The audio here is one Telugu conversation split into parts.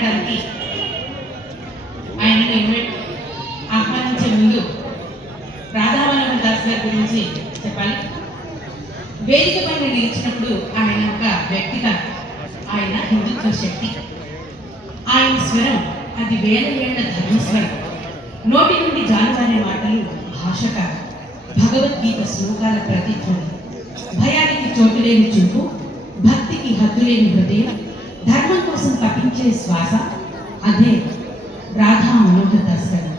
మాట్లాడడానికి ఆయనని ఆహ్వానించే ముందు రాధావనం దాస్ గారి గురించి చెప్పాలి. వేదిక పైన నిలిచినప్పుడు ఆయన ఒక వ్యక్తిగా ఆయన హిందుత్వ శక్తి. ఆయన స్వరం అది వేల ఏళ్ల ధర్మస్వరం. నోటి నుండి జాలువారే మాటలు భాషక భగవద్గీత శ్లోకాల ప్రతిధ్వని. భయానికి చోటులేని చూపు, భక్తికి హద్దులేని హృదయం, ధర్మం కోసం తప్పించే శ్వాస అదే రాధా మనోహర్ దాస్ గారు.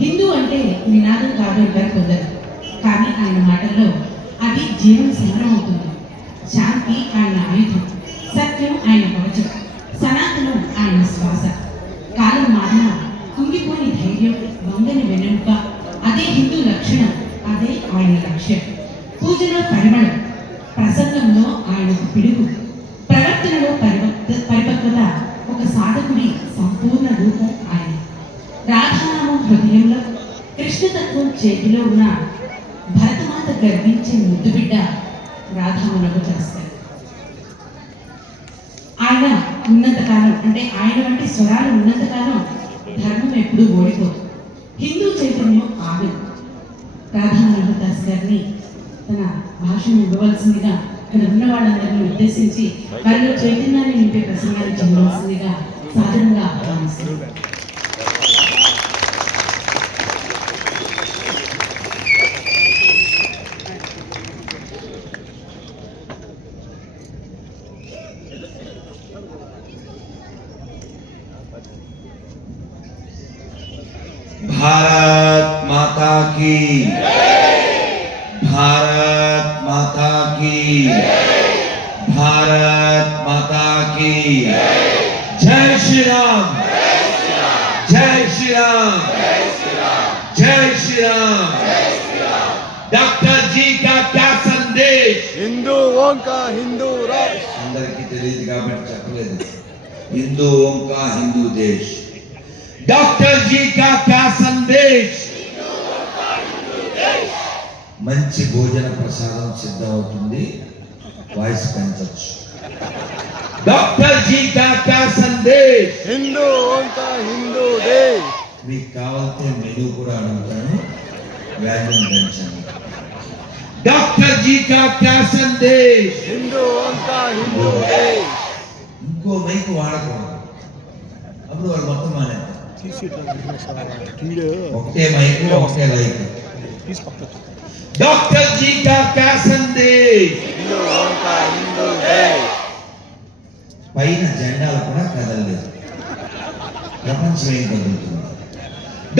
హిందూ అంటే నినాదం కాదు అంటారు కొందరు, కానీ ఆయన మాటల్లో అది జీవన సమరం అవుతుంది. శాంతి ఆయన ఆయుధం, సత్యం ఆయన కవచం, సనాతనం ఆయన శ్వాస. కాలం మారిన కుంగిపోని ధైర్యం, వంగని వెన్నెముక అదే హిందూ లక్షణం, అదే ఆయన లక్ష్యం. పూజలో పరిమళం, ప్రసంగంలో ఆయనకు పిడుగు, ప్రవర్తనలో పరిపక్వత, ఒక సాధకుడి సంపూర్ణ రూపం ఆయన. రాధానామం హృదయంలో, కృష్ణతత్వం చేతిలో ఉన్న భరతమాత గర్వించే ముద్దుబిడ్డ రాధా మనోహర్ దాస్ గారు. ఆయన ఉన్నంతకాలం, అంటే ఆయన వంటి స్వరాలు ఉన్నంతకాలం ధర్మం ఎప్పుడూ ఓడిపోదు, హిందూ చైతన్యం ఆగదు. రాధా మనోహర్ దాస్ గారిని తన భాషను ఇవ్వవలసిందిగా ఇక్కడ ఉన్న వాళ్ళందరినీ ఉద్దేశించి వారిలో చైతన్యాన్ని నింపే ప్రసంగాన్ని చేయవలసిందిగా సాధారణంగా ఆహ్వానిస్తుంది. भारत माता की, भारत माता की, भारत माता की जय श्री राम, जय श्री राम, जय श्री राम। डॉक्टर जी का क्या संदेश? हिंदुओं का हिंदू राष्ट्र। अंदर की తెలియదు కాబట్టి చెప్పలేదు. हिंदुओं का हिंदू देश। डॉक्टर जी का क्या संदेश? మంచి భోజన ప్రసాదం సిద్ధమవుతుంది, వాయిస్ పెంచొచ్చు. డాక్టర్ జీ కా క్యా సందేశ్? हिंदुओं का हिंदू देश। మీకు కావాలంటే మెనూ కూడా అడుగుతాను, వాల్యూమ్ పెంచండి. డాక్టర్ జీ కా క్యా సందేశ్? हिंदुओं का हिंदू देश। ఇంకో మైక్ వాడకూడదు, అప్పుడు వాళ్ళు మొత్తం మానేస్తారు. ఒకటే మైక్, ఒకటే లైక్. डॉक्टर जी का क्या संदेश? हिंदुओं का हिंदू देश। పైన జెండాలు కూడా కదలలేదు, ప్రపంచం ఏం కదులుతుంది?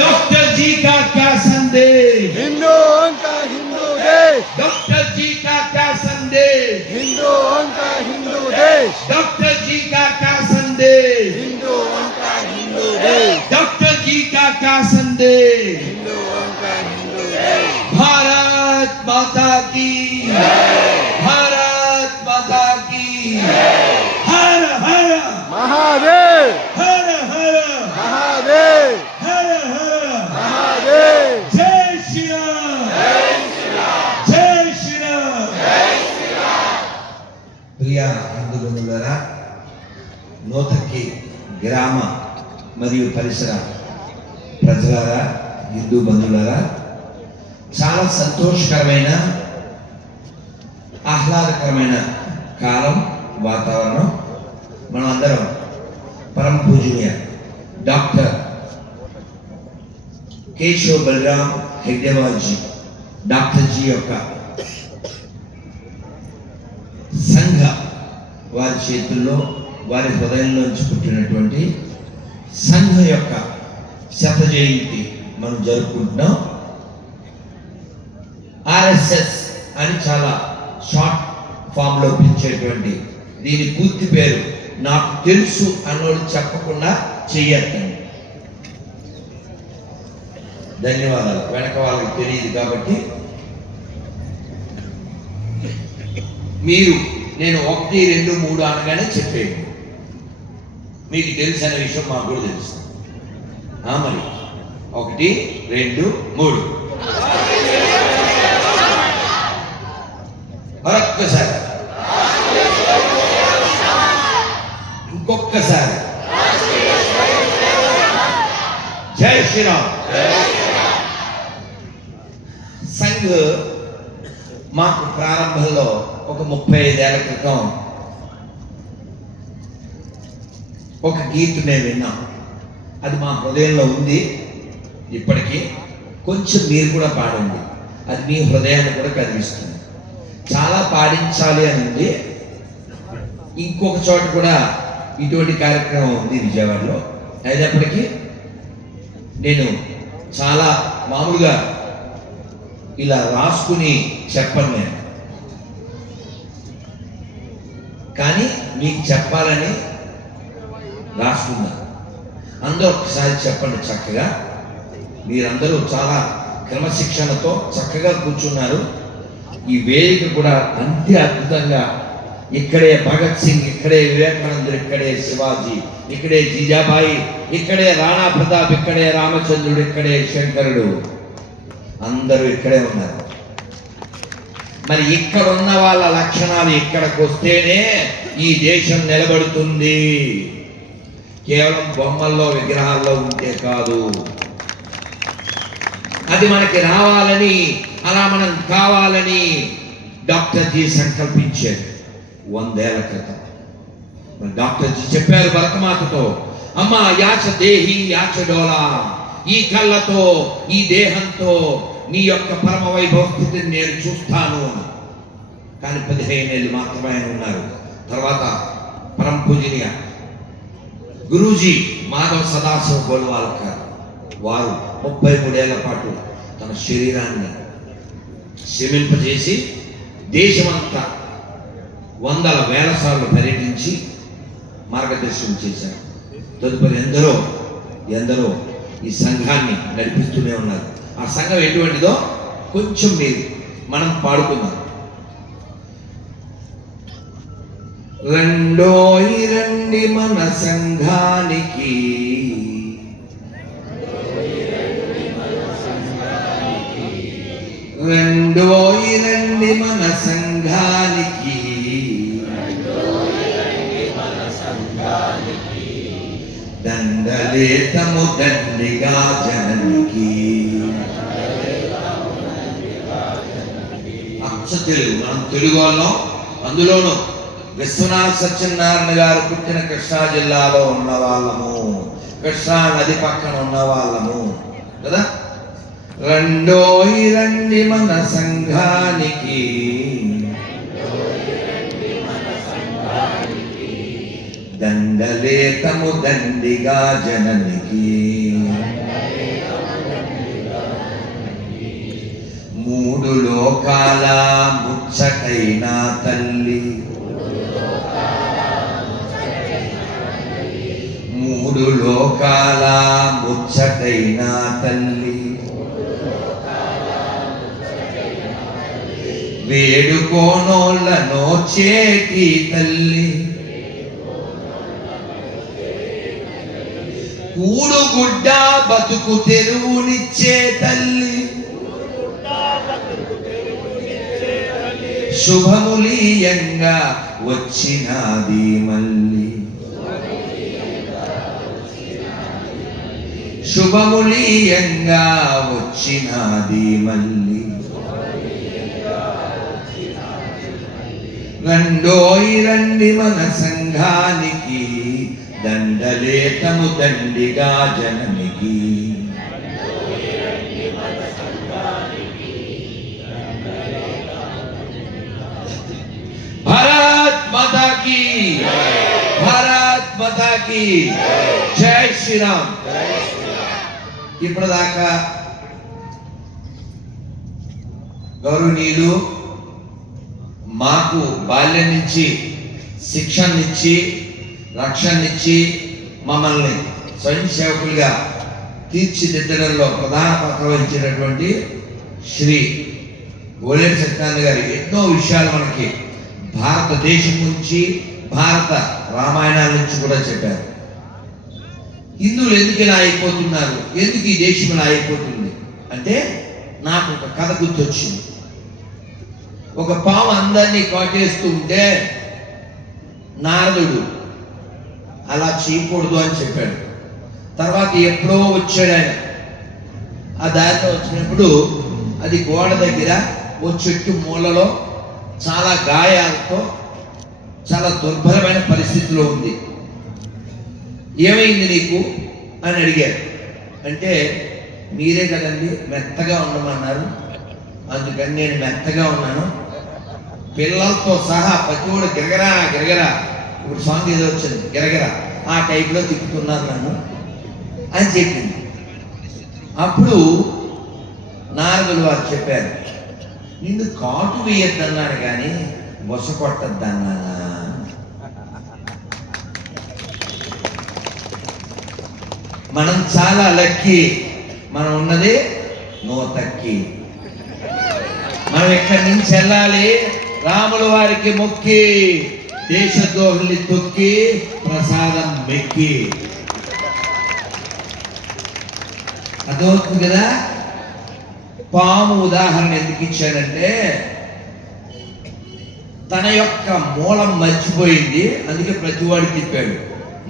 डॉक्टर जी का क्या संदेश? हिंदुओं का हिंदू देश। डॉक्टर जी का क्या संदेश? हिंदुओं का हिंदू देश। डॉक्टर जी का क्या संदेश? हिंदुओं का हिंदू देश। डॉक्टर जी का क्या संदेश? हिंदुओं का हिंदू देश। भारत माता की, भारत माता की, हर हर महादेव, हर हर महादेव, हर हर महादेव। जय श्री राम, जय श्री राम। ప్రియ హిందూ బంధువులారా, నూతకి గ్రామ మరియు పరిసర ప్రజలారా, హిందూ బంధువులారా, చాలా సంతోషకరమైన ఆహ్లాదకరమైన కాలం, వాతావరణం. మనం అందరం పరమ పూజనీయ డాక్టర్ కేశవ్ బలరామ్ హెగ్డేవాల్జీ డాక్టర్ జీ యొక్క సంఘ వారి చేతుల్లో, వారి హృదయంలోంచి పుట్టినటువంటి సంఘ యొక్క శత జయంతి మనం జరుపుకుంటున్నాం. ఆర్ఎస్ఎస్ అని చాలా షార్ట్ ఫామ్ లో పిలిచేటువంటి దీని పూర్తి పేరు నాకు తెలుసు అన్నోడు చెప్పకుండా చెయ్యొద్దండి. ధన్యవాదాలు. వెనక వాళ్ళకి తెలియదు కాబట్టి మీరు నేను 1, 2, 3 అనగానే చెప్పేయండి. మీకు తెలిసిన విషయం మాకు కూడా తెలుసు. మరి 1, 2, 3 మరొక్కసారి, ఇంకొక్కసారి. జై శ్రీరామ్. సంఘ్ మాకు ప్రారంభంలో ఒక 35 ఏళ్ల క్రితం ఒక గీతు నేను విన్నాం. అది మా హృదయంలో ఉంది ఇప్పటికీ. కొంచెం మీరు కూడా పాడండి, అది మీ హృదయాన్ని కూడా కదిలిస్తుంది. చాలా పాడించాలి అని ఉంది. ఇంకొక చోట కూడా ఇటువంటి కార్యక్రమం ఉంది విజయవాడలో. అయినప్పటికీ నేను చాలా మామూలుగా ఇలా రాసుకుని చెప్పను నేను, కానీ మీకు చెప్పాలని రాసుకున్నా. అందరూ ఒకసారి చెప్పండి చక్కగా. మీరందరూ చాలా క్రమశిక్షణతో చక్కగా కూర్చున్నారు. ఈ వేదిక కూడా అంతే అద్భుతంగా. ఇక్కడే భగత్ సింగ్, ఇక్కడే వివేకానందుడు, ఇక్కడే శివాజీ, ఇక్కడే జీజాబాయి, ఇక్కడే రాణా ప్రతాప్, ఇక్కడే రామచంద్రుడు, ఇక్కడే శంకరుడు, అందరూ ఇక్కడే ఉన్నారు. మరి ఇక్కడ ఉన్న వాళ్ళ లక్షణాలు ఇక్కడికి వస్తేనే ఈ దేశం నిలబడుతుంది. కేవలం బొమ్మల్లో విగ్రహాల్లో ఉంటే కాదు. అది మనకి రావాలని, అలా మనం కావాలని డాక్టర్ జీ సంకల్పించారు 100 ఏళ్ల క్రితం. డాక్టర్ జీ చెప్పారు భరతమాతతో, అమ్మ యాచ దేహి యాచ డోలా, ఈ కళ్ళతో ఈ దేహంతో నీ యొక్క పరమ వైభవ స్థితిని నేను చూస్తాను. కానీ 15 ఏళ్ళు మాత్రమే ఆయన ఉన్నారు. తర్వాత పరమ పూజనీయ గురూజీ మాధవ్ సదాశివ గోల్వాల్కర్ వారు 33 ఏళ్ల పాటు తన శరీరాన్ని శ్రమింపజేసి దేశమంతా 100,000 సార్లు పర్యటించి మార్గదర్శనం చేశారు. తదుపరి ఎందరో ఈ సంఘాన్ని నడిపిస్తూనే ఉన్నారు. ఆ సంఘం ఎటువంటిదో కొంచెం మనం పాడుకుందాం. రండి మన సంఘానికి, రండి మన సంఘానికి, దండలేతము దండిగా జనానికి. అచ్చ తెలుగు, మనం తెలుగు వాళ్ళం. అందులోనూ విశ్వనాథ సత్యనారాయణ గారు పుట్టిన కృష్ణా జిల్లాలో ఉన్న వాళ్ళము, కృష్ణా నది పక్కన ఉన్న వాళ్ళము కదా. రండి మన సంఘానికి, దండలేతము దండిగా జననికి. 3 లోకాల ముచ్చటైన తల్లి, 3 లోకాల ముచ్చటైన తల్లి, వేడుకోనోళ్ళనో చేటి తల్లి, కూడుగుడ్డ బతుకు తెరువునిచ్చే తల్లి, శుభములీయంగా వచ్చినాది మళ్ళీ, శుభములీయంగా వచ్చినాది మళ్ళీ. రండి మన సంఘానికి, దండలేతము దండిగా జననికి. భారత్ మాతా కీ, భారత్ మాతా కీ జై శ్రీరామ్. ఇప్పటిదాకా గౌరవనీయులు మాకు బాల్యం నుంచి శిక్షణనిచ్చి, రక్షణనిచ్చి, మమ్మల్ని స్వయం సేవకులుగా తీర్చిదిద్దడంలో ప్రధాన పాత్ర వహించినటువంటి శ్రీ గోలేటి సత్యనారాయణ గారు ఎన్నో విషయాలు మనకి భారతదేశం నుంచి, భారత రామాయణాల నుంచి కూడా చెప్పారు. హిందువులు ఎందుకు ఇలా అయిపోతున్నారు, ఎందుకు ఈ దేశం ఇలా అయిపోతుంది అంటే నాకు ఒక కథ గుర్తొచ్చింది. ఒక పాము అందరినీ కాటేస్తూ ఉంటే నారదుడు అలా చేయకూడదు అని చెప్పాడు. తర్వాత ఎప్పుడో వచ్చాడు ఆయన. ఆ దారిలో వచ్చినప్పుడు అది గోడ దగ్గర ఓ చెట్టు మూలలో చాలా గాయాలతో చాలా దుర్భరమైన పరిస్థితిలో ఉంది. ఏమైంది నీకు అని అడిగారు. అంటే మీరే కదండి మెత్తగా ఉండమన్నారు, అందుకని నేను మెత్తగా ఉన్నాను, పిల్లలతో సహా ప్రతివాడు గిరగరా గిరగరా, ఇప్పుడు సాంగ్ ఏదో వచ్చింది గిరగరా, ఆ టైప్లో తిప్పుతున్నారు నన్ను అని చెప్పింది. అప్పుడు నారదులు వారు చెప్పారు, నిన్ను కాటు వేయొద్దన్నాను కానీ బొస కొట్టద్దన్నానా. మనం చాలా లక్కీ, మనం ఉన్నది నోతక్కి. మనం ఇక్కడి నుంచి వెళ్ళాలి రాముల వారికి మొక్కి, దేశద్రోహుల్ని తొక్కి, ప్రసాదం మెక్కి. అర్థమవుతుంది కదా. పాము ఉదాహరణ ఎందుకు ఇచ్చాడంటే తన యొక్క మూలం మర్చిపోయింది, అందుకే ప్రతివాడు తిప్పాడు.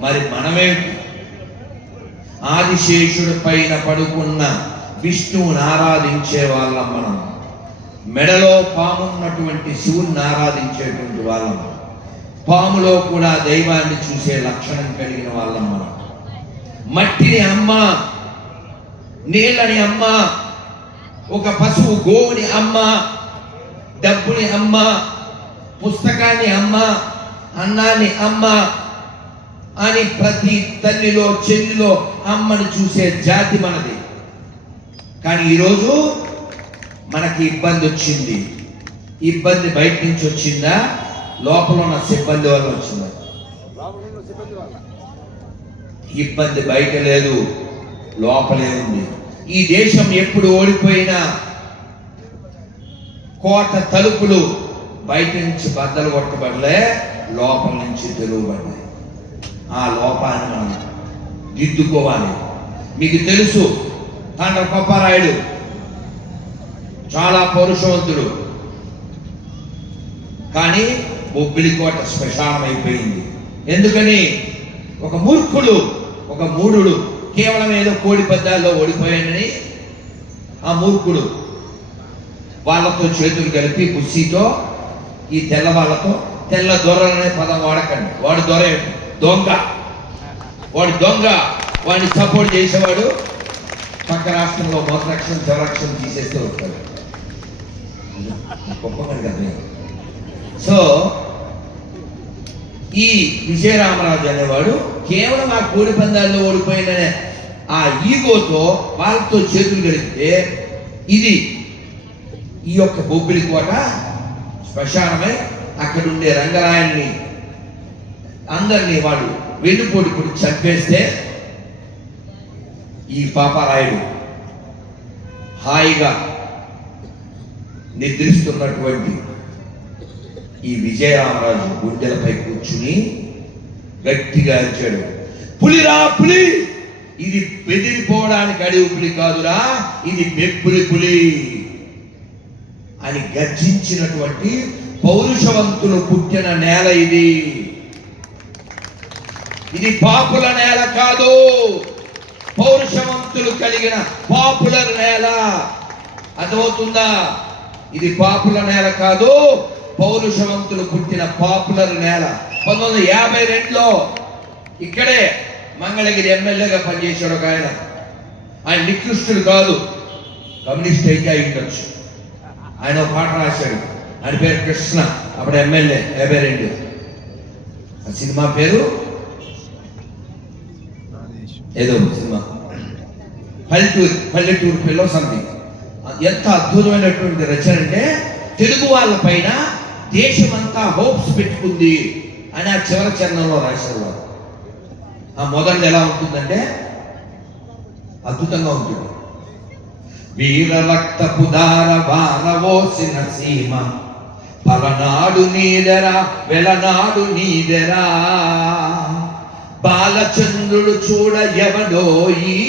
మరి మనమేంటి? ఆదిశేషుడి పైన పడుకున్న విష్ణువుని ఆరాధించే వాళ్ళం మనం. మెడలో పామున్నటువంటి శివుని ఆరాధించేటువంటి వాళ్ళం. పాములో కూడా దైవాన్ని చూసే లక్షణం కలిగిన వాళ్ళం మనం. మట్టిని అమ్మ, నీళ్ళని అమ్మ, ఒక పశువు గోవుని అమ్మ, డబ్బుని అమ్మ, పుస్తకాన్ని అమ్మ, అన్నాన్ని అమ్మ అని ప్రతి తల్లిలో చెల్లిలో అమ్మని చూసే జాతి మనది. కానీ ఈరోజు మనకి ఇబ్బంది వచ్చింది. ఇబ్బంది బయట నుంచి వచ్చిందా, లోపల ఉన్న సిబ్బంది వల్ల వచ్చిందా? ఇబ్బంది బయట లేదు, లోపలే ఉంది. ఈ దేశం ఎప్పుడు ఓడిపోయినా కోట తలుపులు బయట నుంచి బద్దలు కొట్టబడలే, లోపల నుంచి తెరువబడ్డాయి. ఆ లోపాన్ని మనం దిద్దుకోవాలి. మీకు తెలుసు, తండ్రి పప్పారాయుడు చాలా పౌరుషవంతుడు, కానీ బొబ్బిలి కోట శ్మశానం అయిపోయింది. ఎందుకని? ఒక మూర్ఖుడు, ఒక మూఢుడు కేవలం ఏదో కోడి పద్దాల్లో ఓడిపోయాడని ఆ మూర్ఖుడు వాళ్ళతో చేతులు కలిపి బుస్సితో, ఈ తెల్ల వాళ్ళతో, తెల్ల దొరలనే పదం వాడకండి, వాడు దొర దొంగ, వాడు దొంగ, వాడిని సపోర్ట్ చేసేవాడు పక్క రాష్ట్రంలో మోతరక్షణ జవరక్షణ తీసేస్తూ ఉంటాడు. గొప్పగా కదా. సో ఈ విజయరామరాజు అనేవాడు కేవలం ఆ కోడి పందాల్లో ఓడిపోయిన ఆ ఈగోతో వాళ్ళతో చేతులు కలిపితే ఇది ఈ యొక్క బొబ్బిలి కోట శ్మశానమై అక్కడ ఉండే రంగరాయన్ని అందరినీ వాడు వెన్నుపోటు పొడి చంపేస్తే ఈ పాపారాయుడు హాయిగా నిద్రిస్తున్నటువంటి ఈ విజయరామరాజు గుండెలపై కూర్చుని గట్టిగా అరిచాడు, పులిరా పులి, ఇది బెదిరిపోవడానికి అడవి పులి కాదురా, ఇది మెప్పులి పులి అని గర్జించినటువంటి పౌరుషవంతులు పుట్టిన నేల ఇది. ఇది పాపుల నేల కాదు, పౌరుషవంతులు కలిగిన పాపులర్ నేల. అర్థమవుతుందా? ఇది పాపుల నేల కాదు, పౌరుషవంతులు పుట్టిన పాపులర్ నేల. 1952లో ఇక్కడే మంగళగిరి ఎమ్మెల్యేగా పనిచేశాడు ఒక ఆయన. ఆయన నికృష్టుడు కాదు, కమ్యూనిస్ట్ అయితే అయి ఉండొచ్చు. ఆయన ఒక పాట రాశాడు, ఆయన పేరు కృష్ణ, అప్పుడు ఎమ్మెల్యే 52. ఆ సినిమా పేరు ఏదో సినిమా, పల్లెటూరు పిల్ల సంథింగ్. ఎంత అద్భుతమైనటువంటి రచన అంటే, తెలుగు వాళ్ళ పైన దేశమంతా హోప్స్ పెట్టుకుంది అని ఆ చివరి చరణంలో రాశారు. ఆ మొదటిది ఎలా ఉంటుందంటే అద్భుతంగా ఉంటుంది. వీర రక్తపు దార వారవోసిన సీమ, పలనాడు నీదెరా వెలనాడు నీదెరా, బాలచంద్రుడు చూడ ఎవడోయి,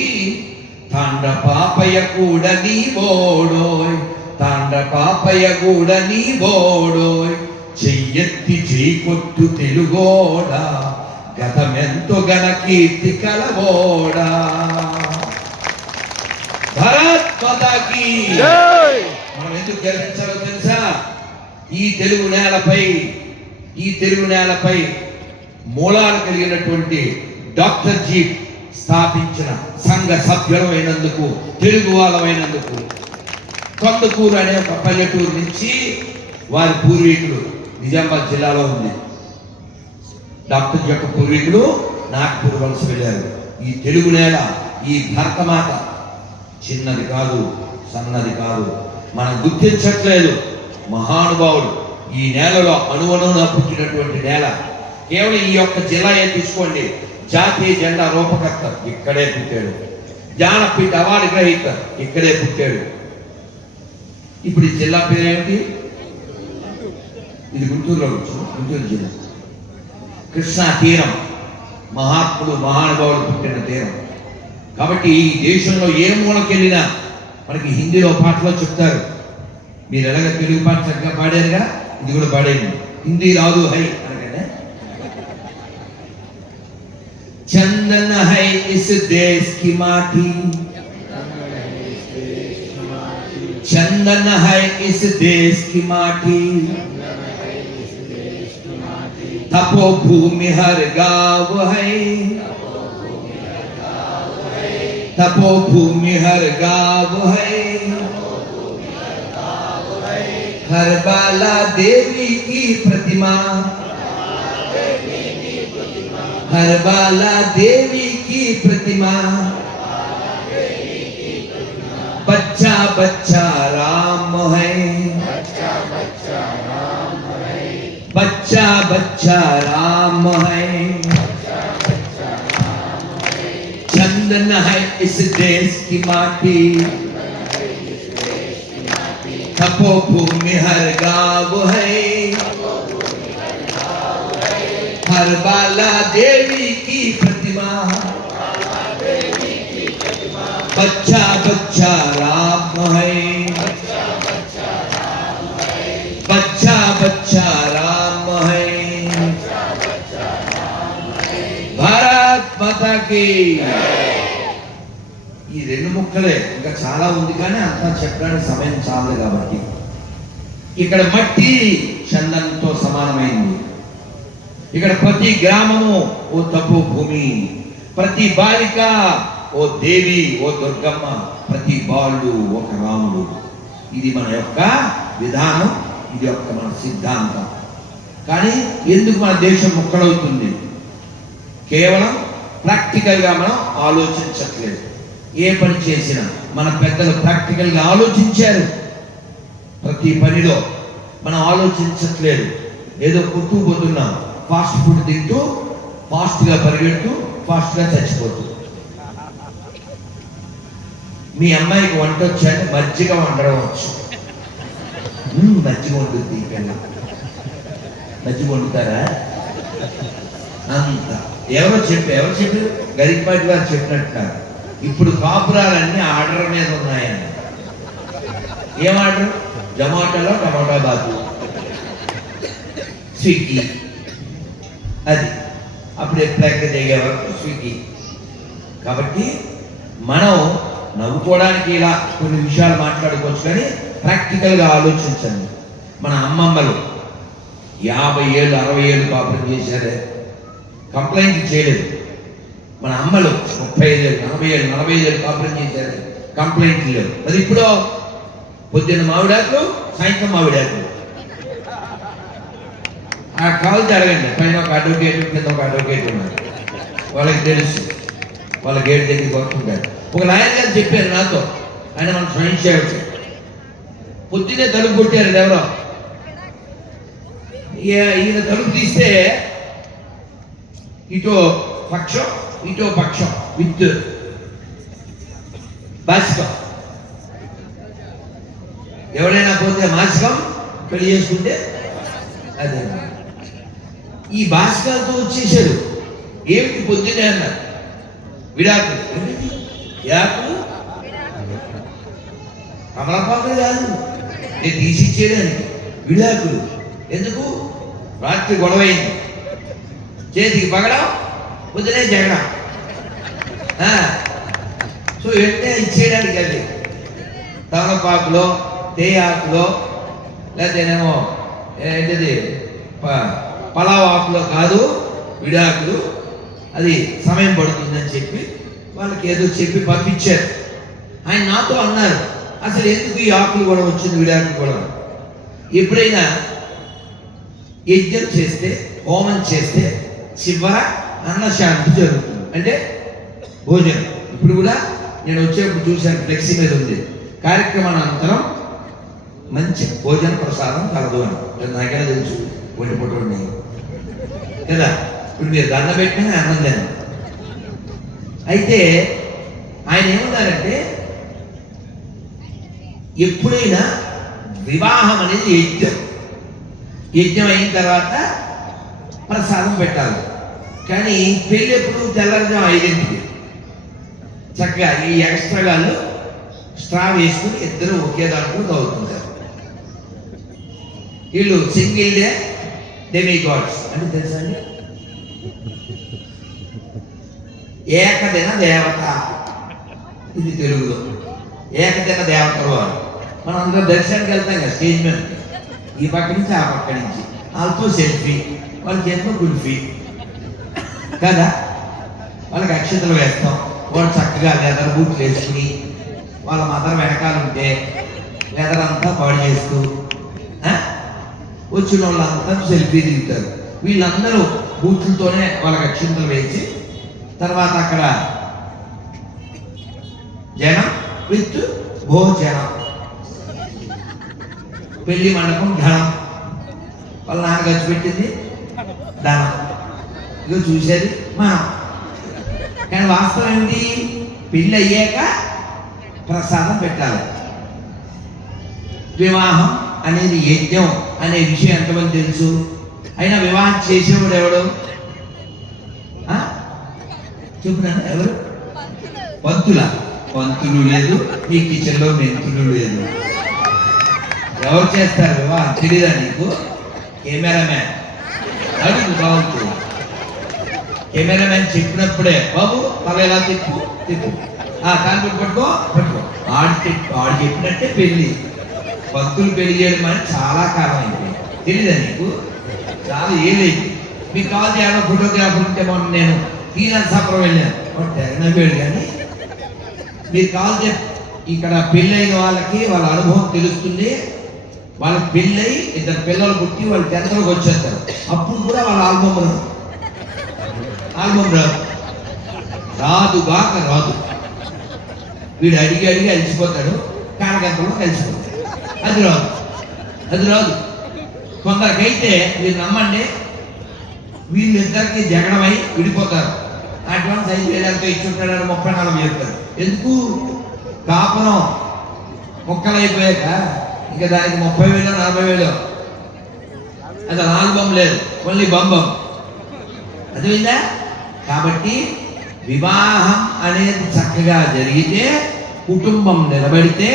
తాండ పాపయ్య కూడా నీ బోడోయ్, తాండ పాపయ్య కూడా నీ బోడోయ్, చెయ్యెత్తి చేయి కొట్టు తెలుగోడా, గతమెంతో గణ కీర్తి కలవోడా. భారత్ మాతాకి జై. మనం ఎందుకు గర్వించాలో తెలుసా? ఈ తెలుగు నేలపై మూలాలు కలిగినటువంటి డాక్టర్ జీ స్థాపించిన సంఘ సభ్యులమైనందుకు, తెలుగు వాళ్ళమైనందుకు. కందుకూరు అనే ఒక పల్లెటూరు నుంచి వారి పూర్వీకులు నిజామాబాద్ జిల్లాలో ఉంది. డాక్టర్ యొక్క పూర్వీకులు నాగపూర్ వలస వెళ్ళారు. ఈ తెలుగు నేల, ఈ భరతమాత చిన్నది కాదు, సన్నది కాదు. మనం గుర్తించట్లేదు. మహానుభావుడు ఈ నేలలో అణువణువున పుట్టినటువంటి నేల. కేవలం ఈ యొక్క జిల్లాయే తీసుకోండి. జాతీయ జెండా రూపకర్త ఇక్కడే పుట్టాడు. జ్ఞానపీఠ అవార్డు గ్రహీత ఇక్కడే పుట్టాడు. ఇప్పుడు ఈ జిల్లా పేరేమిటి? ఇది గుంటూరులో వచ్చింది, గుంటూరు జిల్లా. కృష్ణా తీరం, మహాత్ముడు మహానుభావుడు పుట్టిన తీరం. కాబట్టి ఈ దేశంలో ఏ మూలకెళ్ళినా మనకి హిందీలో పాటలో చెప్తారు. మీరు ఎలాగ తెలుగు పాట చక్కగా పాడారుగా, ఇది కూడా పాడేది. హిందీ రాదు హై అనగానే, చందన హై ఇస్ దేశ్ కి మాటి, చందన హై ఇస్ దేశ్ కి మాటి, तपो भूमि हर गाँव है, तपो भूमि हर गाँव है, हर बाला देवी की प्रतिमा, हर बाला देवी की प्रतिमा, बच्चा बच्चा राम है, बच्चा बच्चा राम है, चंदन है इस देश की माटी, तपोभूमि हर गाँव है, हर बाला देवी की प्रतिमा, बच्चा बच्चा राम है, बच्चा बच्चा राम है, भारत माता की. ఈ రెండు ముక్కలే, ఇంకా చాలా ఉంది కానీ అంతా చెప్పడానికి సమయం చాలదు. కాబట్టి ఇక్కడ మట్టి చందనంతో సమానమైంది. ఇక్కడ ప్రతి గ్రామము ఓ తప్పు భూమి, ప్రతి బాలిక ఓ దేవి, ఓ దుర్గమ్మ, ప్రతి బాలుడు ఒక రాముడు. ఇది మన యొక్క విధానం, ఇది యొక్క మన సిద్ధాంతం. కానీ ఎందుకు మన దేశం ముక్కలవుతుంది? కేవలం ప్రాక్టికల్గా మనం ఆలోచించట్లేదు. ఏ పని చేసినా మన పెద్దలు ప్రాక్టికల్గా ఆలోచించారు. ప్రతి పనిలో మనం ఆలోచించట్లేదు. ఏదో కొట్టుకుపోతున్నాం, ఫాస్ట్ ఫుడ్ తింటూ, ఫాస్ట్గా పరిగెడుతూ, ఫాస్ట్గా చచ్చిపోతూ. మీ అమ్మాయికి వంట వచ్చాక మజ్జిగ వండడం వచ్చు. మజ్జిగ వండుద్ది పిల్ల. మజ్జిగ వండుతారా? అంత ఎవరు చెప్పారు? గరికపాటి వారు చెప్పినట్టున్నారు. ఇప్పుడు కాపురాలన్నీ ఆర్డర్ మీద ఉన్నాయని. ఏం ఆర్డర్? జొమాటోలో టమాటా బాతు, స్విగ్గీ, అది అప్పుడు ఎప్పుడెక్క దిగే వరకు స్విగ్గీ. కాబట్టి మనం నవ్వుకోవడానికి ఇలా కొన్ని విషయాలు మాట్లాడుకోవచ్చు, కానీ ప్రాక్టికల్గా ఆలోచించండి. మన అమ్మమ్మలు 50 ఏళ్ళు 60 ఏళ్ళు కాపురం చేశారే, కంప్లైంట్ చేయలేదు. మన అమ్మలు 35 ఏళ్ళు 40 ఏళ్ళు 45 ఏళ్ళు కాపురం చేశారే, కంప్లైంట్ లేవు. మరి ఇప్పుడు పొద్దున్న మామిడాకులు, సాయంత్రం మామిడాకులు. ఆ కాల్ జరగండి, పైన ఒక అడ్వకేట్, కింద ఒక అడ్వకేట్ ఉన్నారు. వాళ్ళకి తెలుసు, వాళ్ళ గేట్ దగ్గరికి వస్తుంటారు. ఒక లాయర్ గారు చెప్పారు నాతో, ఆయన మన స్వయం సేవకు. పొద్దున్నే తలుపు కొట్టారు ఎవరో. ఈయన తలుపు తీస్తే ఇటో పక్షం ఇటో పక్షం విత్ బాసికం. ఎవరైనా పోతే మాసికం, పెళ్లి చేసుకుంటే అదే. ఈ బాసికాలతో వచ్చేసారు. ఏమిటి పొద్దున్నే అన్నారు? విడాకులు. విడాకులు కమలపాకులు కాదు, నేను తీసిచ్చేదానికి. విడాకులు ఎందుకు? రాత్రి గొడవైంది, చేతికి పగడం, వదిలే జగడం. సో వెంటనే ఇచ్చేయడానికి అది తమలపాకులో తేయాకులో లేకపోతేనేమో ఏంటిది పలావ్ ఆకులో కాదు, విడాకులు, అది సమయం పడుతుందని చెప్పి వాళ్ళకి ఏదో చెప్పి పంపించారు. ఆయన నాతో అన్నారు, అసలు ఎందుకు ఈ ఆకులు కూడా వచ్చింది, విడాకులు కూడా? ఎప్పుడైనా యజ్ఞం చేస్తే, హోమం చేస్తే చివర అన్నశాంతి జరుగుతుంది, అంటే భోజనం. ఇప్పుడు కూడా నేను వచ్చేప్పుడు చూశాను, ఫ్లెక్సీ మీద ఉంది, కార్యక్రమానంతరం మంచి భోజన ప్రసాదం కలదు అని. నాకైనా తెలుసు, వండి పొట్టు కదా. ఇప్పుడు మీరు దండ పెట్టిన ఆనందం. అయితే ఆయన ఏమన్నారంటే, ఎప్పుడైనా వివాహం అనేది యజ్ఞం, యజ్ఞం అయిన తర్వాత ప్రసాదం పెట్టాలి. కానీ పెళ్ళి ఎప్పుడు తెల్లవారుజాము 5ంటికి చక్కగా ఈ ఎక్స్ట్రా గాళ్ళు స్ట్రా వేసుకుని ఇద్దరు ఒకే దాంట్లో తాగుతుంటారు. వీళ్ళు సింగిల్ డే డెమి గాడ్స్ అంటే తెలుసా అండి? ఏకదిన దేవత, ఇది తెలుగులో ఏకదిన దేవతలు అని. మనం అందరం దర్శనానికి వెళ్తాం కదా, స్టేజ్ మీద ఈ పక్క నుంచి ఆ పక్క నుంచి, వాళ్ళతో సెల్ఫీ, వాళ్ళ చేతిలో కుల్ఫీ కదా, వాళ్ళకి అక్షతలు వేస్తాం. వాళ్ళు చక్కగా లెదర్ బూట్లు వేసుకుని వాళ్ళ మదర్ వెనకాల ఉంటే లెదర్ అంతా పాడు చేస్తూ వచ్చిన వాళ్ళంతా సెల్ఫీ దిగుతారు. వీళ్ళందరూ బూట్లతోనే వాళ్ళకి అక్షింతలు వేసి తర్వాత అక్కడ జనం విత్ భోజనం, పెళ్లి మండపం ఘనం, వాళ్ళ నాన్న ఖర్చు పెట్టింది ధనం, ఇక చూసేది మనం. కానీ వాస్తవం ఏంటి? పెళ్ళి అయ్యాక ప్రసాదం పెట్టాలి. వివాహం అనేది యజ్ఞం అనే విషయం ఎంతమంది తెలుసు? అయినా వివాహం చేసేవాడు ఎవడు చెప్పున్నాను? ఎవరు? పంతులు లేదు, మీ కిచెన్లో మెంతులు లేదు. ఎవరు చేస్తారు వివాహం? తెలీదా నీకు? కెమెరామ్యాన్ అడుగు బాగుంటుంది. కెమెరామ్యాన్ చెప్పినప్పుడే, బాబు తల ఎలా తిప్పు కాన్పుట్ పట్టుకో ఆడు చెప్పినట్టే పెళ్ళి. భక్తులు పెళ్లి చేయడం అని చాలా కాలం అయిపోయింది. తెలీదా నీకు? చాలా ఏదైంది. మీకు కావాలి ఏమన్నా ఫోటోగ్రాఫర్ ఉంటే మొన్న నేను శ్రీలంసాపురం వెళ్ళాను, తెగనవ్వాడు. కానీ మీరు కావాలి ఇక్కడ పెళ్ళైన వాళ్ళకి వాళ్ళ అనుభవం తెలుస్తుంది. వాళ్ళకి పెళ్ళయి 2 పిల్లలు పుట్టి వాళ్ళు 10th వచ్చేస్తారు. అప్పుడు కూడా వాళ్ళ ఆల్బమ్ రాదు. వీడు అడిగి అలిసిపోతాడు, కారగంటలో కలిసిపోతాడు. అది రాదు. కొందరికైతే మీరు నమ్మండి, వీళ్ళిద్దరికి జగడమై విడిపోతారు. అడ్వాన్స్ 5,000 ఇచ్చుంటాడని 30-40 చెప్తారు. ఎందుకు? కాపురం ముక్కలైపోయాక ఇంకా దానికి 30,000 40,000. అది ఆల్బమ్ లేదు, ఓన్లీ బంబం. అర్థమైందా? కాబట్టి వివాహం అనేది చక్కగా జరిగితే, కుటుంబం నిలబడితే,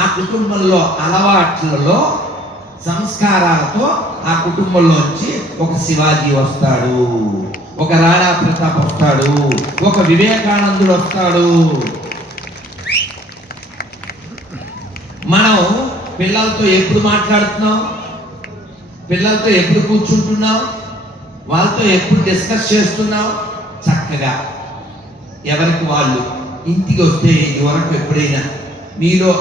ఆ కుటుంబంలో అలవాట్లలో సంస్కారాలతో ఆ కుటుంబంలోంచి ఒక శివాజీ వస్తాడు, ఒక రాణా ప్రతాప్ వస్తాడు, ఒక వివేకానందుడు వస్తాడు. మనం పిల్లలతో ఎప్పుడు మాట్లాడుతున్నాం? పిల్లలతో ఎప్పుడు కూర్చుంటున్నాం? వాళ్ళతో ఎప్పుడు డిస్కస్ చేస్తున్నాం? చక్కగా ఎవరికి వాళ్ళు ఇంటికి వస్తే ఇదివరకు ఎప్పుడైనా మీలో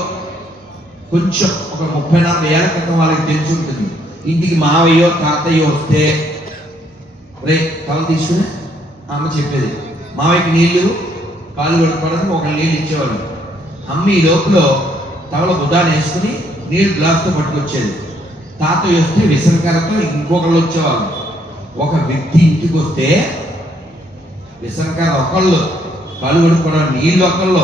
కొంచెం ఒక 30-40 ఏళ్ల క్రితం వాళ్ళకి తెలిసి ఉంటుంది. ఇంటికి మావయ్యో తాతయ్యో వస్తే రే తల తీసుకుని అమ్మ చెప్పేది, మావయ్యకి నీళ్లు కాళ్ళు కడుక్కోవడానికి ఒక నీళ్ళు ఇచ్చేవాళ్ళు. అమ్మ ఈ లోపల తవల బుధాన్ని వేసుకుని నీళ్ళు గ్లాస్తో పట్టుకొచ్చేది. తాతయ్య వస్తే విసనకరతో ఇంకొకళ్ళు వచ్చేవాళ్ళు. ఒక వ్యక్తి ఇంటికి వస్తే విసనకర ఒకళ్ళు, కాళ్ళు కడుక్కోవడానికి నీళ్ళు ఒకళ్ళు,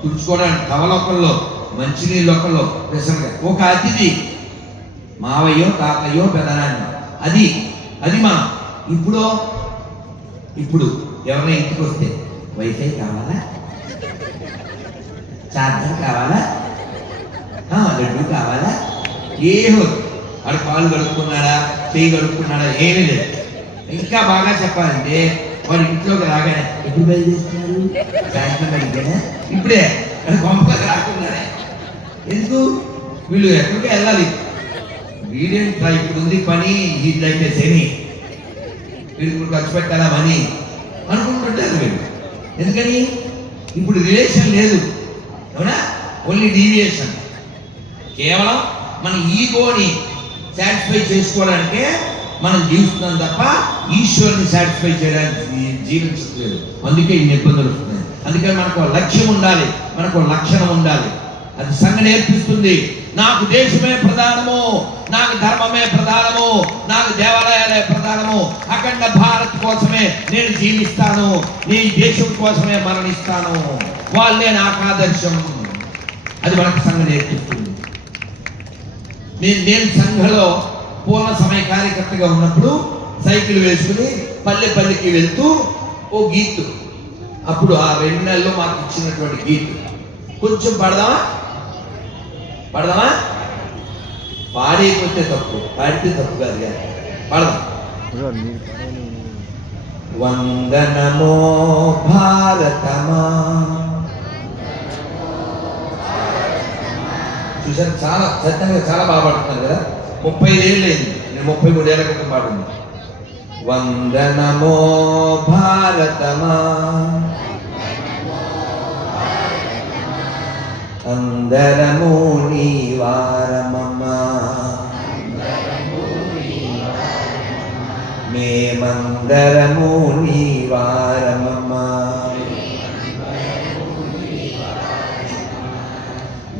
తుడుచుకోవడానికి టవల్ ఒకళ్ళు, మంచినీళ్ళు ఒకళ్ళు, విసనకర ఒక అతిథి, మావయ్యో తాతయ్యో పెదనాన్న. అది మనం ఇప్పుడు ఎవరైనా ఇంటికి వస్తే వైఫై కావాలా, చార్జర్ కావాలా, లడ్డు కావాలా, ఏమో వాడు కాళ్ళు కడుక్కున్నాడా, చేయి కడుక్కున్నాడా, ఏమీ లేదు. ఇంకా బాగా చెప్పాలంటే వాడు ఇంట్లోకి రాగానే ఎప్పుడు బయలుదేరుతున్నారు సాయంత్రం అడిగానే ఇప్పుడే గొప్పగా రాకుండానే ఎందుకు వీళ్ళు ఎక్కడికి వెళ్ళాలి వీడేంట్రా ఇప్పుడు ఉంది పని వీళ్ళైతే శని వీళ్ళు ఇప్పుడు ఖర్చు పెట్టాలా మనీ అనుకుంటుంటారు వీళ్ళు. ఎందుకని ఇప్పుడు రిలేషన్ లేదు అవునా, ఓన్లీ డీవియేషన్. కేవలం మన ఈగోని సాటిస్ఫై చేసుకోవడానికే మనం జీవిస్తున్నాం తప్ప ఈశ్వరుని సాటిస్ఫై చేయడానికి జీవించట్లేదు. అందుకే ఇన్ని ఇబ్బందులు వస్తున్నాయి. అందుకని మనకు లక్ష్యం ఉండాలి, మనకు లక్షణం ఉండాలి. అది సంఘ నేర్పిస్తుంది. నాకు దేశమే ప్రధానము, నాకు ధర్మమే ప్రధానము, నాకు దేవాలయాలే ప్రధానము, అఖండ భారత్ కోసమే నేను జీవిస్తాను, నీ దేశం కోసమే మరణిస్తాను, వాళ్ళే నాకు ఆదర్శం. అది మనకు సంఘ నేర్పిస్తుంది. నేను సంఘలో పూర్ణ సమయ కార్యకర్తగా ఉన్నప్పుడు సైకిల్ వేసుకుని పల్లెకి వెళ్తూ ఓ గీతు, అప్పుడు ఆ 2 నెలల్లో మాకు ఇచ్చినటువంటి గీతు కొంచెం పడదామా పాడేయకపోతే తప్పు, పాడితే తప్పు కాదు కానీ పడదాం. వందనమో భారతమా. చూసాను చాలా సత్యంగా చాలా బాగా పాడుతున్నారు కదా. 35 ఏళ్ళు అయింది, నేను 33 ఏళ్ళ క్రితం పాడుంది. వందనమో భారతమా అందరము నీ వారమమ్మా, మేమందరము నీ వారమమ్మా.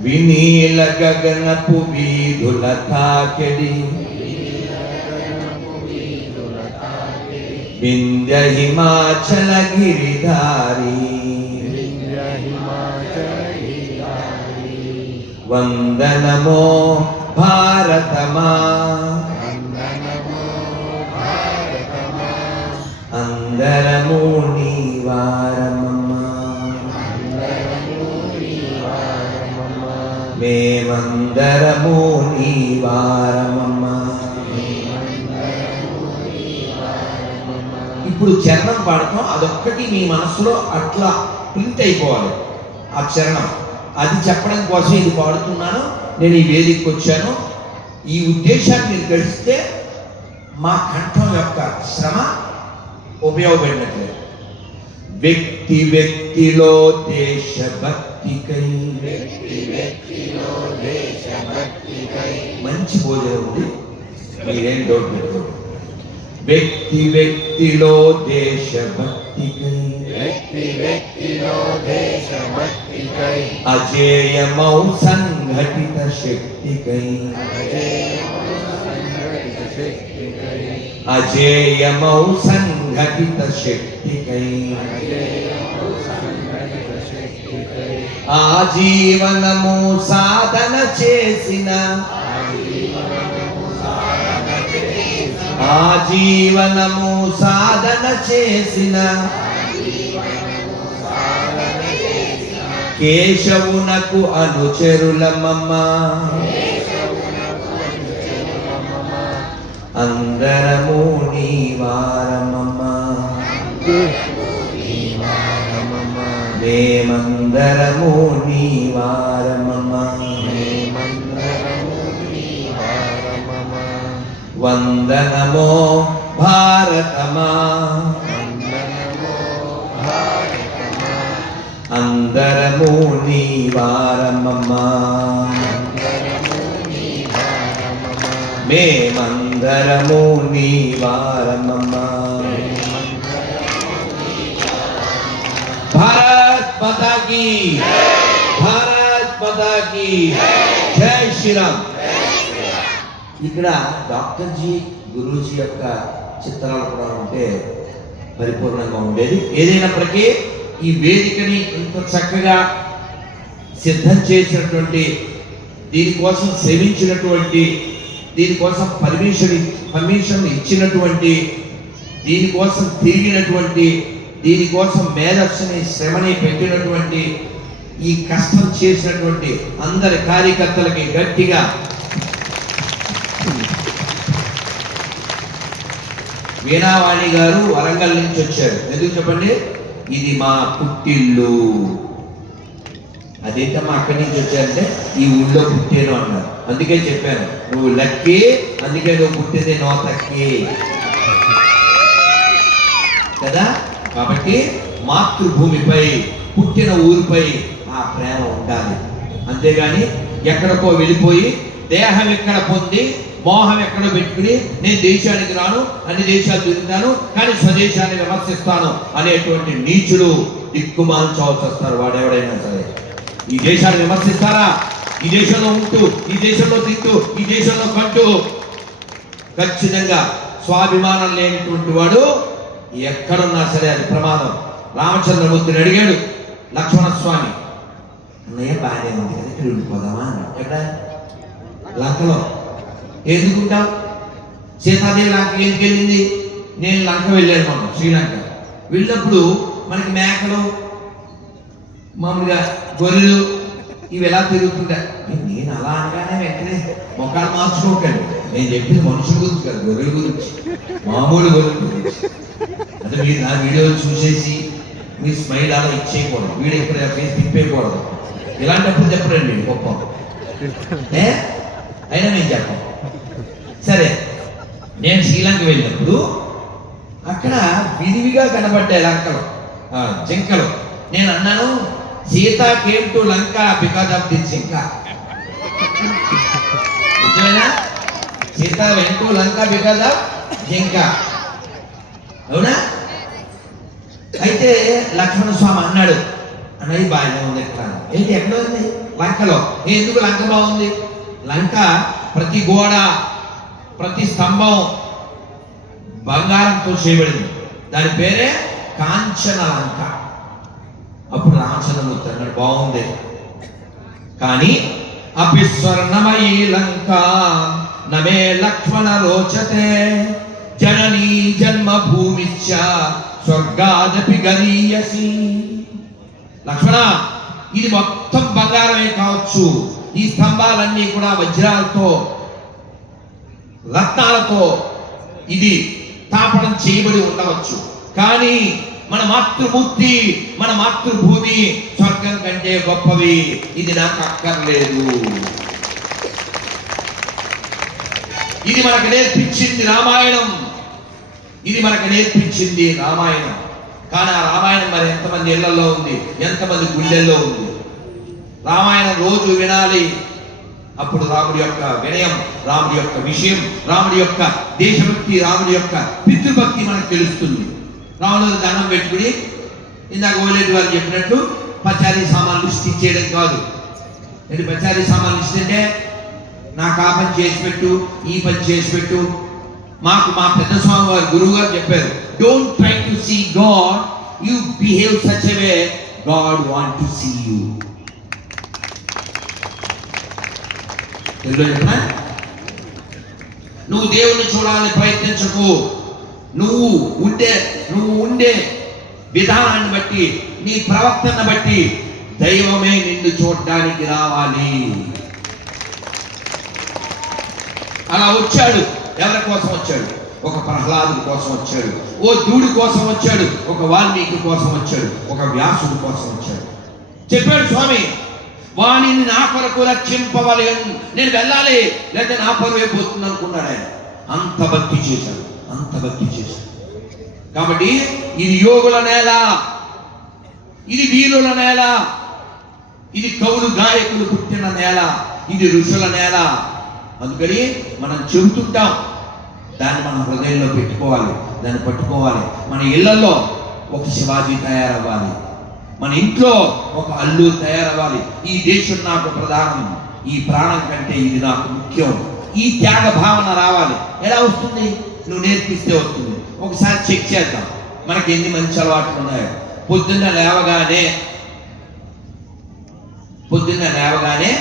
వినీల గగనపు వీధుల తాకెడి వింధ్య హిమాచల గిరిధారి వందనమో భారతమా అందరము నీ వారమమ్మా, మేమందరము నీ వారమమ్మా. ఇప్పుడు చరణం పాడతాం, అదొక్కటి మీ మనసులో అట్లా ప్రింట్ అయిపోవాలి. ఆ చరణం అది చెప్పడం కోసం ఇది పాడుతున్నాను. నేను ఈ వేదికకి వచ్చాను. ఈ ఉద్దేశాన్ని మీరు గడిస్తే మా కంఠం యొక్క శ్రమ ఉపయోగపడినట్లే. వ్యక్తి వ్యక్తిలో దేశభక్తికై మంచి భోజనం ఉంది, మీరేం డౌట్ పెట్టుకోండి. వ్యక్తి వ్యక్తిలో దేశభక్తికై అజేయమౌ సంఘటిత శక్తికై అజేయమౌ సంఘటిత శక్తికై ఆజీవనము సాధన చేసిన ఆజీవనము సాధన చేసిన కేశవునకు అనుచరులమమ్మ, అందరము నీ వారమమ్మ, మేమందరము నీ వారమమ్మ. వందనమో భారతమా అందరము నీ వారమమ్మా, మేమందరము నీ వారమమ్మా. భారత్ మాతా కీ, భారత్ మాతా కీ జై శ్రీరామ్. ఇక్కడ డాక్టర్ జీ గురూజీ యొక్క చిత్రాలు కూడా ఉంటే పరిపూర్ణంగా ఉండేది. ఏదైనప్పటికీ ఈ వేదికని ఇంత చక్కగా సిద్ధం చేసినటువంటి, దీనికోసం శ్రమించినటువంటి, దీనికోసం పర్మిషన్ ఇచ్చినటువంటి, దీనికోసం తిరిగినటువంటి, దీనికోసం మేధస్సుని శ్రమని పెట్టినటువంటి, ఈ కష్టం చేసినటువంటి అందరి కార్యకర్తలకి గట్టిగా వీణావాణి గారు వరంగల్ నుంచి వచ్చారు. ఎందుకు చెప్పండి? ఇది మా పుట్టిల్లు. అదేంటమ్మా అక్కడి నుంచి వచ్చారంటే ఈ ఊళ్ళో పుట్టాను అన్నారు. అందుకే చెప్పాను, నువ్వు లక్కీ, అందుకే నువ్వు పుట్టింది నోతక్కి కదా. కాబట్టి మాతృభూమిపై, పుట్టిన ఊరిపై ఆ ప్రేమ ఉండాలి. అంతేగాని ఎక్కడికో వెళ్ళిపోయి దేహం ఎక్కడ పొంది మోహం ఎక్కడో పెట్టుకుని నేను దేశానికి రాను, అన్ని దేశాలు తిరుగుతాను కానీ స్వదేశాన్ని విమర్శిస్తాను అనేటువంటి నీచులు దిక్కుమాల్చవలసి వస్తారు. వాడెవడైనా సరే ఈ దేశాన్ని విమర్శిస్తారా? ఈ దేశంలో ఉంటూ, ఈ దేశంలో తింటూ, ఈ దేశంలో కంటూ ఖచ్చితంగా స్వాభిమానం లేనటువంటి వాడు ఎక్కడున్నా సరే అది ప్రమాదం. రామచంద్రమూర్తిని అడిగాడు లక్ష్మణస్వామి, అన్నయ్య బాగానే ఉంది కదా, ఇక్కడ ఉండిపోదామా అని. ఎక్కడ? లంకలో. ఎందుకుంటావు? సీతాదేవి లంక ఎందుకు వెళ్ళింది? నేను లంక వెళ్ళాను మనం, శ్రీలంక. వెళ్ళినప్పుడు మనకి మేకలు, మామూలుగా గొర్రెలు ఇవి ఎలా తిరుగుతుంటాయి. నేను అలా అనగానే వెంటనే మొక్కలు మార్చుకోకండి. నేను చెప్పింది మనుషుల గురించి కాదు, గొర్రెల గురించి, మామూలు గొర్రెల గురించి. అంటే మీరు నా వీడియోలు చూసేసి మీ స్మైల్ అలా ఇచ్చేయకూడదు, వీడియో ఇక్కడ ఫేస్ తిప్పేయకూడదు. ఇలాంటప్పుడు చెప్పరండి గొప్ప. అయినా నేను చెప్పను. సరే, నేను శ్రీలంక వెళ్ళినప్పుడు అక్కడ విరివిగా కనబడ్డాయి లంకలు, జింకలు. నేను అన్నాను, Sita came to Lanka because of the జింక. నిజమేనా? Sita went to Lanka because of జింక, అవునా? అయితే లక్ష్మణ స్వామి అన్నాడు, అన్నది బాగానే ఉంది ఎక్కడ. ఏంటి ఎక్కడ ఉంది? లంకలో. ఎందుకు లంక బాగుంది? లంక ప్రతి గోడ, ప్రతి స్తంభం బంగారంతో చేయబడింది. దాని పేరే కాంచన లంక. అప్పుడు రామచంద్రమూర్తి అన్నాడు, బాగుంది కానీ అపిస్వర్ణమయీ లంక నమే లక్ష్మణ రోచతే జననీ జన్మభూమిశ్చ స్వర్గాదపి గరీయసి. లక్ష్మణ, ఇది మొత్తం బంగారమే కావచ్చు, ఈ స్తంభాలన్నీ కూడా వజ్రాలతో, రత్నాలతో ఇది తాపడం చేయబడి ఉండవచ్చు, కానీ మన మాతృమూర్తి, మన మాతృభూమి స్వర్గం కంటే గొప్పవి. ఇది నాకు అక్కర్లేదు. ఇది మనకు నేర్పించింది రామాయణం. ఇది మనకు నేర్పించింది రామాయణం. కానీ ఆ రామాయణం మరి ఎంతమంది ఇళ్లలో ఉంది, ఎంతమంది గుండెల్లో ఉంది? రామాయణం రోజు వినాలి. అప్పుడు రాముడి యొక్క వినయం, రాముడి యొక్క విషయం, రాముడి యొక్క దేశభక్తి, రాముడి యొక్క పితృభక్తి మనకు తెలుస్తుంది. రాముడు దండం పెట్టుకుని ఇందాక ఓలేటి వారు చెప్పినట్టు పచారీ సామాన్లు లిస్ట్ ఇచ్చేయడం కాదు. ఏంటి పచారీ సామాన్లు లిస్ట్ అంటే? నాకు ఆ పని చేసి పెట్టు, ఈ పని చేసి పెట్టు. మాకు మా పెద్ద స్వామి వారు గురువు గారు చెప్పారు, don't try to see God, you behave such a way God want to see you. నువ్వు దేవుణ్ణి చూడాలని ప్రయత్నించకు. నువ్వు ఉండే విధానాన్ని బట్టి, నీ ప్రవర్తన బట్టి దైవమే నిన్ను చూడడానికి రావాలి. అలా వచ్చాడు. ఎవరి కోసం వచ్చాడు? ఒక ప్రహ్లాదుడి కోసం వచ్చాడు, ఓ దూడి కోసం వచ్చాడు, ఒక వాల్మీకి కోసం వచ్చాడు, ఒక వ్యాసుడి కోసం వచ్చాడు. చెప్పాడు స్వామి, వాణిని నా కొరకు రక్షింపవాలి, నేను వెళ్ళాలి, లేదా నా పరువే పోతుంది అనుకున్నాడు ఆయన. అంత భక్తి చేశాడు, అంత భక్తి చేశాడు. కాబట్టి ఇది యోగుల నేల, ఇది వీరుల నేల, ఇది కవులు గాయకులు పుట్టిన నేల, ఇది ఋషుల నేల. అందుకని మనం చెబుతుంటాం, దాన్ని మన హృదయంలో పెట్టుకోవాలి, దాన్ని పట్టుకోవాలి. మన ఇళ్లలో ఒక శివాజీ తయారవ్వాలి, మన ఇంట్లో ఒక అల్లూరు తయారవ్వాలి. ఈ దేశం నాకు ప్రధానం, ఈ ప్రాణం కంటే ఇది నాకు ముఖ్యం. ఈ త్యాగ భావన రావాలి. ఎలా వస్తుంది? నువ్వు నేర్పిస్తే వస్తుంది. ఒకసారి చెక్ చేద్దాం మనకి ఎన్ని మంచి అలవాట్లు ఉన్నాయో. పొద్దున్న లేవగానే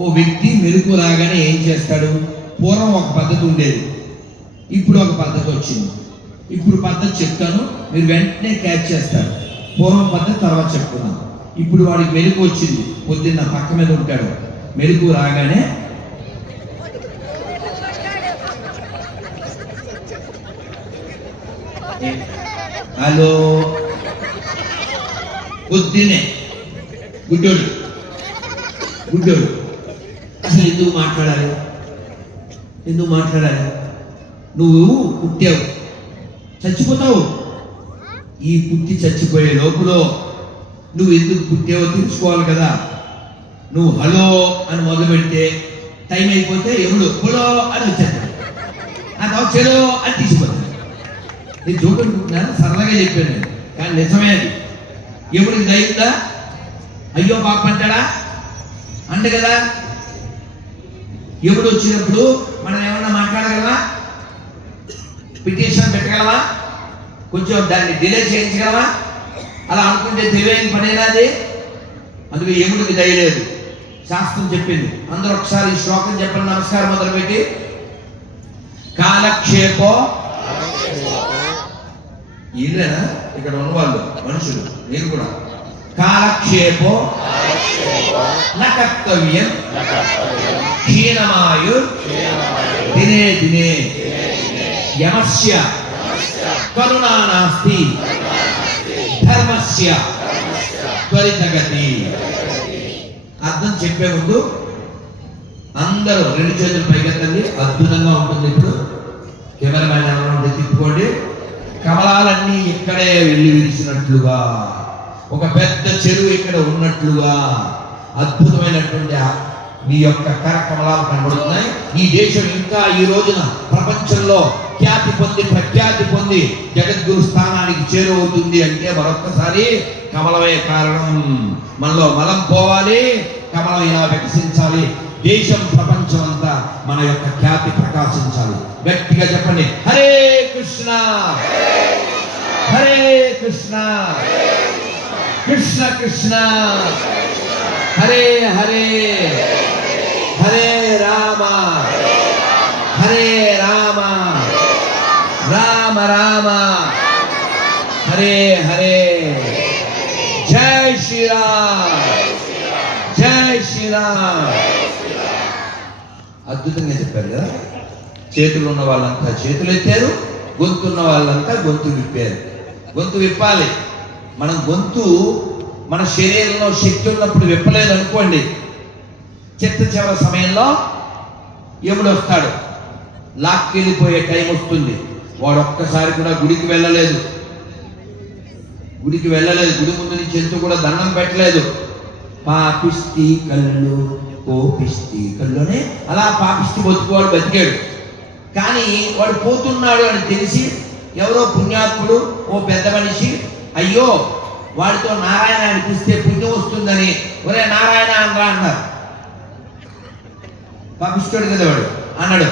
ఓ వ్యక్తి మెరుపు రాగానే ఏం చేస్తాడు? పూర్వం ఒక పద్ధతి ఉండేది, ఇప్పుడు ఒక పద్ధతి వచ్చింది. ఇప్పుడు పద్ధతి చెప్తాను, మీరు వెంటనే క్యాచ్ చేస్తారు. పూర్వం పద్ధతి తర్వాత చెప్తున్నాను. ఇప్పుడు వాడికి మెరుపు వచ్చింది, పొద్దున్న పక్క మీద ఉంటాడు. మెరుపు రాగానే హలో పొద్దునే గుడ్డోడు గుడ్డోడు అసలు ఎందుకు మాట్లాడాలి? నువ్వు పుట్టావు, చచ్చిపోతావు. ఈ పుట్టి చచ్చిపోయే లోపల నువ్వు ఎందుకు పుట్టావో తెలుసుకోవాలి కదా. నువ్వు హలో అని మొదలు పెడితే టైం అయిపోతే ఎవడు హలో అని వచ్చేస్తాడు, నాకు చెలో అని తీసిపోతాడు. నేను చూడనుకుంటున్నాను, సరదాగా చెప్పాను నేను, కానీ నిజమే అది. ఎవడికి దయిందా అయ్యో పాప అంటాడా? అంట కదా. ఎవడు వచ్చినప్పుడు మనం ఏమన్నా మాట్లాడగలవా? పిటిషన్ పెట్టగలవా? కొంచెం దాన్ని డిలే చేయించగలవా? అలా అనుకుంటే తెలివైన పనేనా అది? అందుకే ఎముడికి దయలేదు. శాస్త్రం చెప్పింది. అందరూ ఒకసారి ఈ శ్లోకం చెప్పండి. నమస్కారం మొదలుపెట్టి. కాలక్షేపో ఇల్లేనా ఇక్కడ ఉన్నవాళ్ళు మనుషులు, నేను కూడా. కాలక్షేపో నకర్తవ్యం క్షీణమాయు దినే దినే యమస్య కరుణా నాస్తి ధర్మస్య త్వరితగతి. అర్థం చెప్పే ముందు అందరూ రెండు చేతులు పైకెత్తండి. అద్భుతంగా ఉంటుంది. ఇప్పుడు కెమెరామ్యాన్ అన్నమాట తిప్పుకోండి. కమలాలన్నీ ఇక్కడే వెళ్ళి విరిసినట్లుగా, ఒక పెద్ద చెరువు ఇక్కడ ఉన్నట్లుగా అద్భుతమైనటువంటి మీ యొక్క కరకమలాలు కనబడుతున్నాయి. ఈ దేశం ఇంకా ఈ రోజున ప్రపంచంలో ఖ్యాతి పొంది ప్రఖ్యాతి పొంది జగద్గురు స్థానానికి చేరువవుతుంది అంటే మరొక్కసారి కమలమే కారణం. మనలో మలం పోవాలి, కమలం ఇలా వికసించాలి. దేశం ప్రపంచం అంతా మన యొక్క ఖ్యాతి ప్రకాశించాలి. గట్టిగా చెప్పండి, హరే కృష్ణ హరే కృష్ణ కృష్ణ కృష్ణ హరే హరే హరే రామ హరే రామ రామ రామ హరే హరే. జై శ్రీరామ్ జై శ్రీరామ్. అద్భుతంగా చెప్పారు కదా. చేతులు ఉన్న వాళ్ళంతా చేతులు ఎత్తారు, గొంతు ఉన్న వాళ్ళంతా గొంతు విప్పారు. గొంతు విప్పాలి. మనం గొంతు మన శరీరంలో శక్తి ఉన్నప్పుడు విప్పలేదు అనుకోండి, చిట్ట చివరి సమయంలో ఎముడు వస్తాడు, లాక్కెళ్ళిపోయే టైం వస్తుంది. వాడు ఒక్కసారి కూడా గుడికి వెళ్ళలేదు, గుడి ముందు నుంచి ఎంతో కూడా దండం పెట్టలేదు. పాపిష్టి కళ్ళు కోపిష్టి కళ్ళునే అలా పాపిష్టి బతుకువాడు బతికాడు. కానీ వాడు పోతున్నాడు అని తెలిసి ఎవరో పుణ్యాత్ముడు, ఓ పెద్ద మనిషి, అయ్యో వాడితో నారాయణ అనిపిస్తే పుణ్యం వస్తుందని ఒరే నారాయణ అనరా అన్నారు. పాపిష్టుడు కదా వాడు అన్నాడు.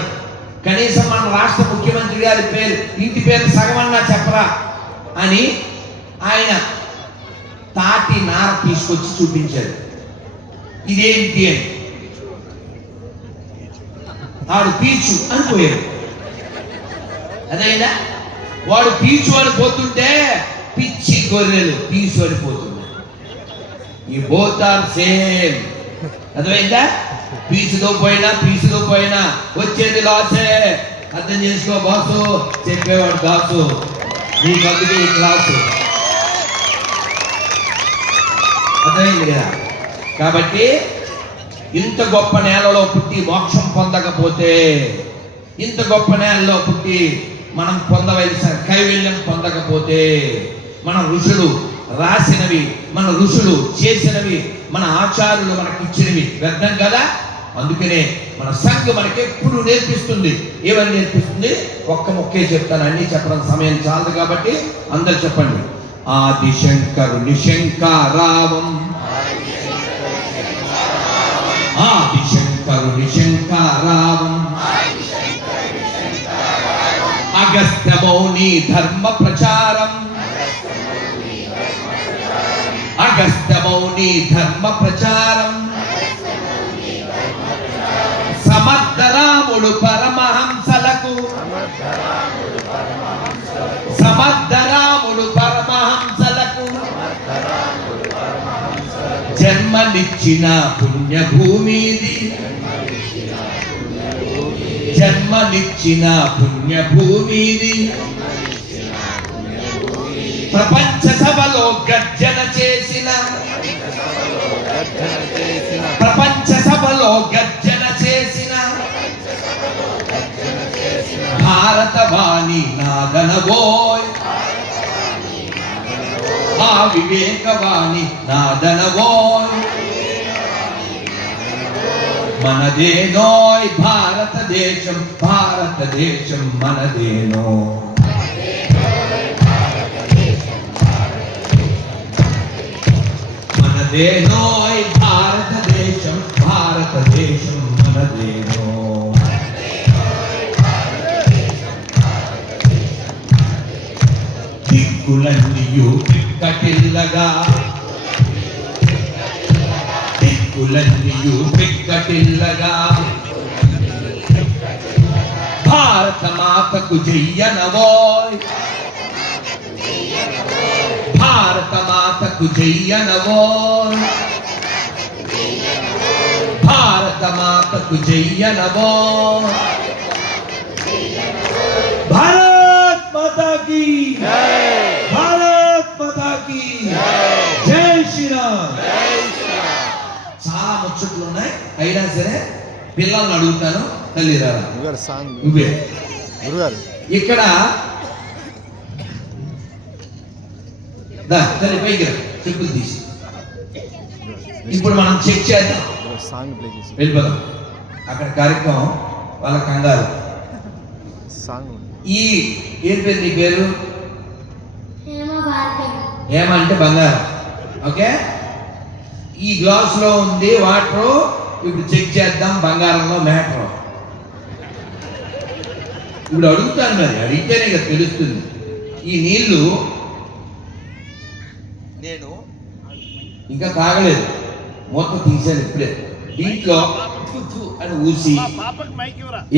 కనీసం మన రాష్ట్ర ముఖ్యమంత్రి గారి పేరు, ఇంటి పేరు సగమన్నా చెప్పరా అని ఆయన తాటి నార తీసుకొచ్చి చూపించాడు. ఇదేంటి అని. వాడు పీచు అని పోయాడు. అదైనా వాడు పీచు అని పోతుంటే పిచ్చి గొర్రెలు పీచు అని పోతుంది. ఈ బోత్ ఆర్ సేమ్. అర్థమైందా? పీచుతో పోయినా వచ్చేది లాసే. అర్థం చేసుకో బాసు, చెప్పేవాడు దాసు. నీకు అందుకే ఈ క్లాసు. అర్థమైంది కదా. కాబట్టి ఇంత గొప్ప నేలలో పుట్టి మోక్షం పొందకపోతే, ఇంత గొప్ప నేలలో పుట్టి మనం పొందవలసిన కైవల్యం పొందకపోతే, మన ఋషులు రాసినవి, మన ఋషులు చేసినవి, మన ఆచార్యులు మనకి ఇచ్చినవి వ్యర్థం కదా. అందుకనే మన సంఘం మనకి ఎప్పుడు నేర్పిస్తుంది. ఏమని నేర్పిస్తుంది? ఒక్క ముక్కే చెప్తాను, అన్ని చెప్పడం సమయం చాలదు కాబట్టి అందరు చెప్పండి. ఆదిశంకరుని శంకరావం, ఆదిశంకరుని శంకరావం, అగస్త్య మౌని ధర్మ ప్రచారం, అగస్త్య మౌని ధర్మ ప్రచారం, సమర్థరాముడు పరమహంసలకు, సమర్థరాముడు పరమహంసలకు జన్మనిచ్చిన పుణ్యభూమిది, జన్మనిచ్చిన పుణ్యభూమిది. ప్రపంచ సభలో గర్జన చేసిన ప్రపంచ సభలో గర్జన చేసిన భారత వాణి నాదనవోయ్ ఆ వివేకవాణి నాదనవోయ్ మనదేనోయ్ భారతదేశం భారతదేశం మనదేనో మనదేనోయ్ భారతదేశం భారతదేశం మనదేనో దిక్కులన్నీయు పిక్కటిల్లగా దిక్కులన్నీయు పిక్కటిల్లగా భారత మాతకు జయ్యనవోయ్ భారత మాతకు జయ్యనవోయ్ భారత మాతకు జయ్యనవోయ్ భారత్ మాతా కీ భారత్ మాతా కీ జై శ్రీరామ్. చాలా ముచ్చట్లు ఉన్నాయి, అయినా సరే పిల్లల్ని అడుగుతాను, తల్లి రారా గురుగారు సాంగ్ నువ్వే గురుగారు ఇక్కడ తల్లి పైకి రా, చెప్పులు తీసి ఇప్పుడు మనం చెక్ చేద్దాం, సాంగ్ ప్లే చేసి వెళ్ళిపోదాం. అక్కడ కార్యక్రమం వాళ్ళ కంగారు. సాంగ్ ఈ ఏం పేరు నీ పేరు? హేమ అంటే బంగారం. ఓకే, ఈ గ్లాస్ లో ఉంది వాటర్. ఇప్పుడు చెక్ చేద్దాం బంగారంలో మ్యాటర్. ఇప్పుడు అడుగుతాను, మరి అడిగితేనే కదా తెలుస్తుంది. ఈ నీళ్లు నేను ఇంకా తాగలేదు, మొత్తం తీసాను ఇప్పుడే. దీంట్లో తుత్తు అని ఊసి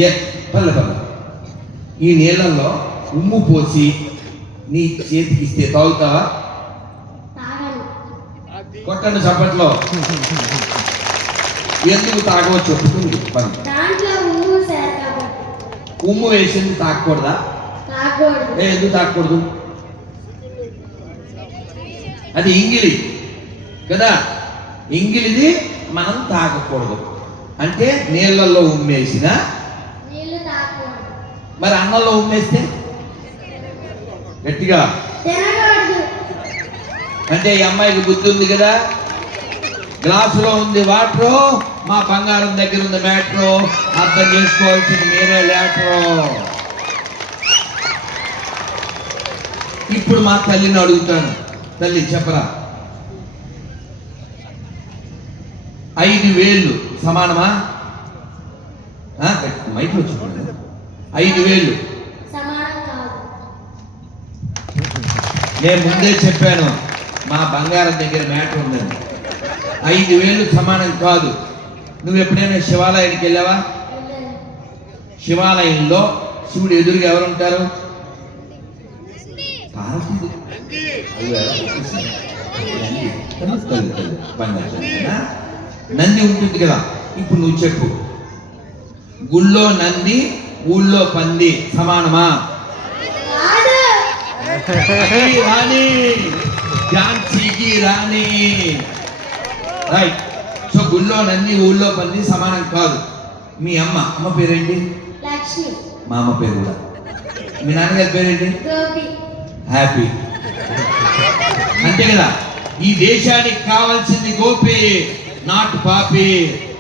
ఏ పల్లె పల్లె ఈ నీళ్ళల్లో ఉమ్ము పోసి నీ చేతికి ఇస్తే తాగుతావా? కొట్టండి చప్పట్లో. ఎందుకు తాగవచ్చు? ఉమ్ము వేసింది తాగకూడదా? ఎందుకు తాగకూడదు? అది ఇంగిలి కదా, ఇంగిలిది మనం తాగకూడదు. అంటే నీళ్ళల్లో ఉమ్మేసిన, మరి అన్నంలో ఉమ్మేస్తే గట్టిగా అంటే ఈ అమ్మాయికి బుద్ధి ఉంది కదా. గ్లాసులో ఉంది వాటర్, మా బంగారం దగ్గర ఉంది మ్యాటర్. అర్థం చేసుకోవాల్సింది మీరే లేటరు. ఇప్పుడు మా తల్లిని అడుగుతాను, తల్లి చెప్పరా, 5,000 సమానమా? మైక్లో చెప్పండి. 5,000 నేను ముందే చెప్పాను, మా బంగారం దగ్గర మ్యాటర్ ఉందని. 5,000 సమానం కాదు. నువ్వు ఎప్పుడైనా శివాలయానికి వెళ్ళావా? శివాలయంలో శివుడు ఎదురుగా ఎవరు ఉంటారు? నంది ఉంటుంది కదా. ఇప్పుడు నువ్వు చెప్పు, గుళ్ళో నంది ఊళ్ళో పంది సమానమా? రాణి ఝాన్సీకి రాణి. రైట్. సో గుళ్ళో నంది ఊళ్ళో పంది సమానం కాదు. మీ అమ్మ పేరేంటి? మా అమ్మ పేరు కూడా. మీ నాన్నగారి పేరేంటి? హ్యాపీ. అంతే కదా. ఈ దేశానికి కావాల్సింది గోపి, నాట్ పాపి.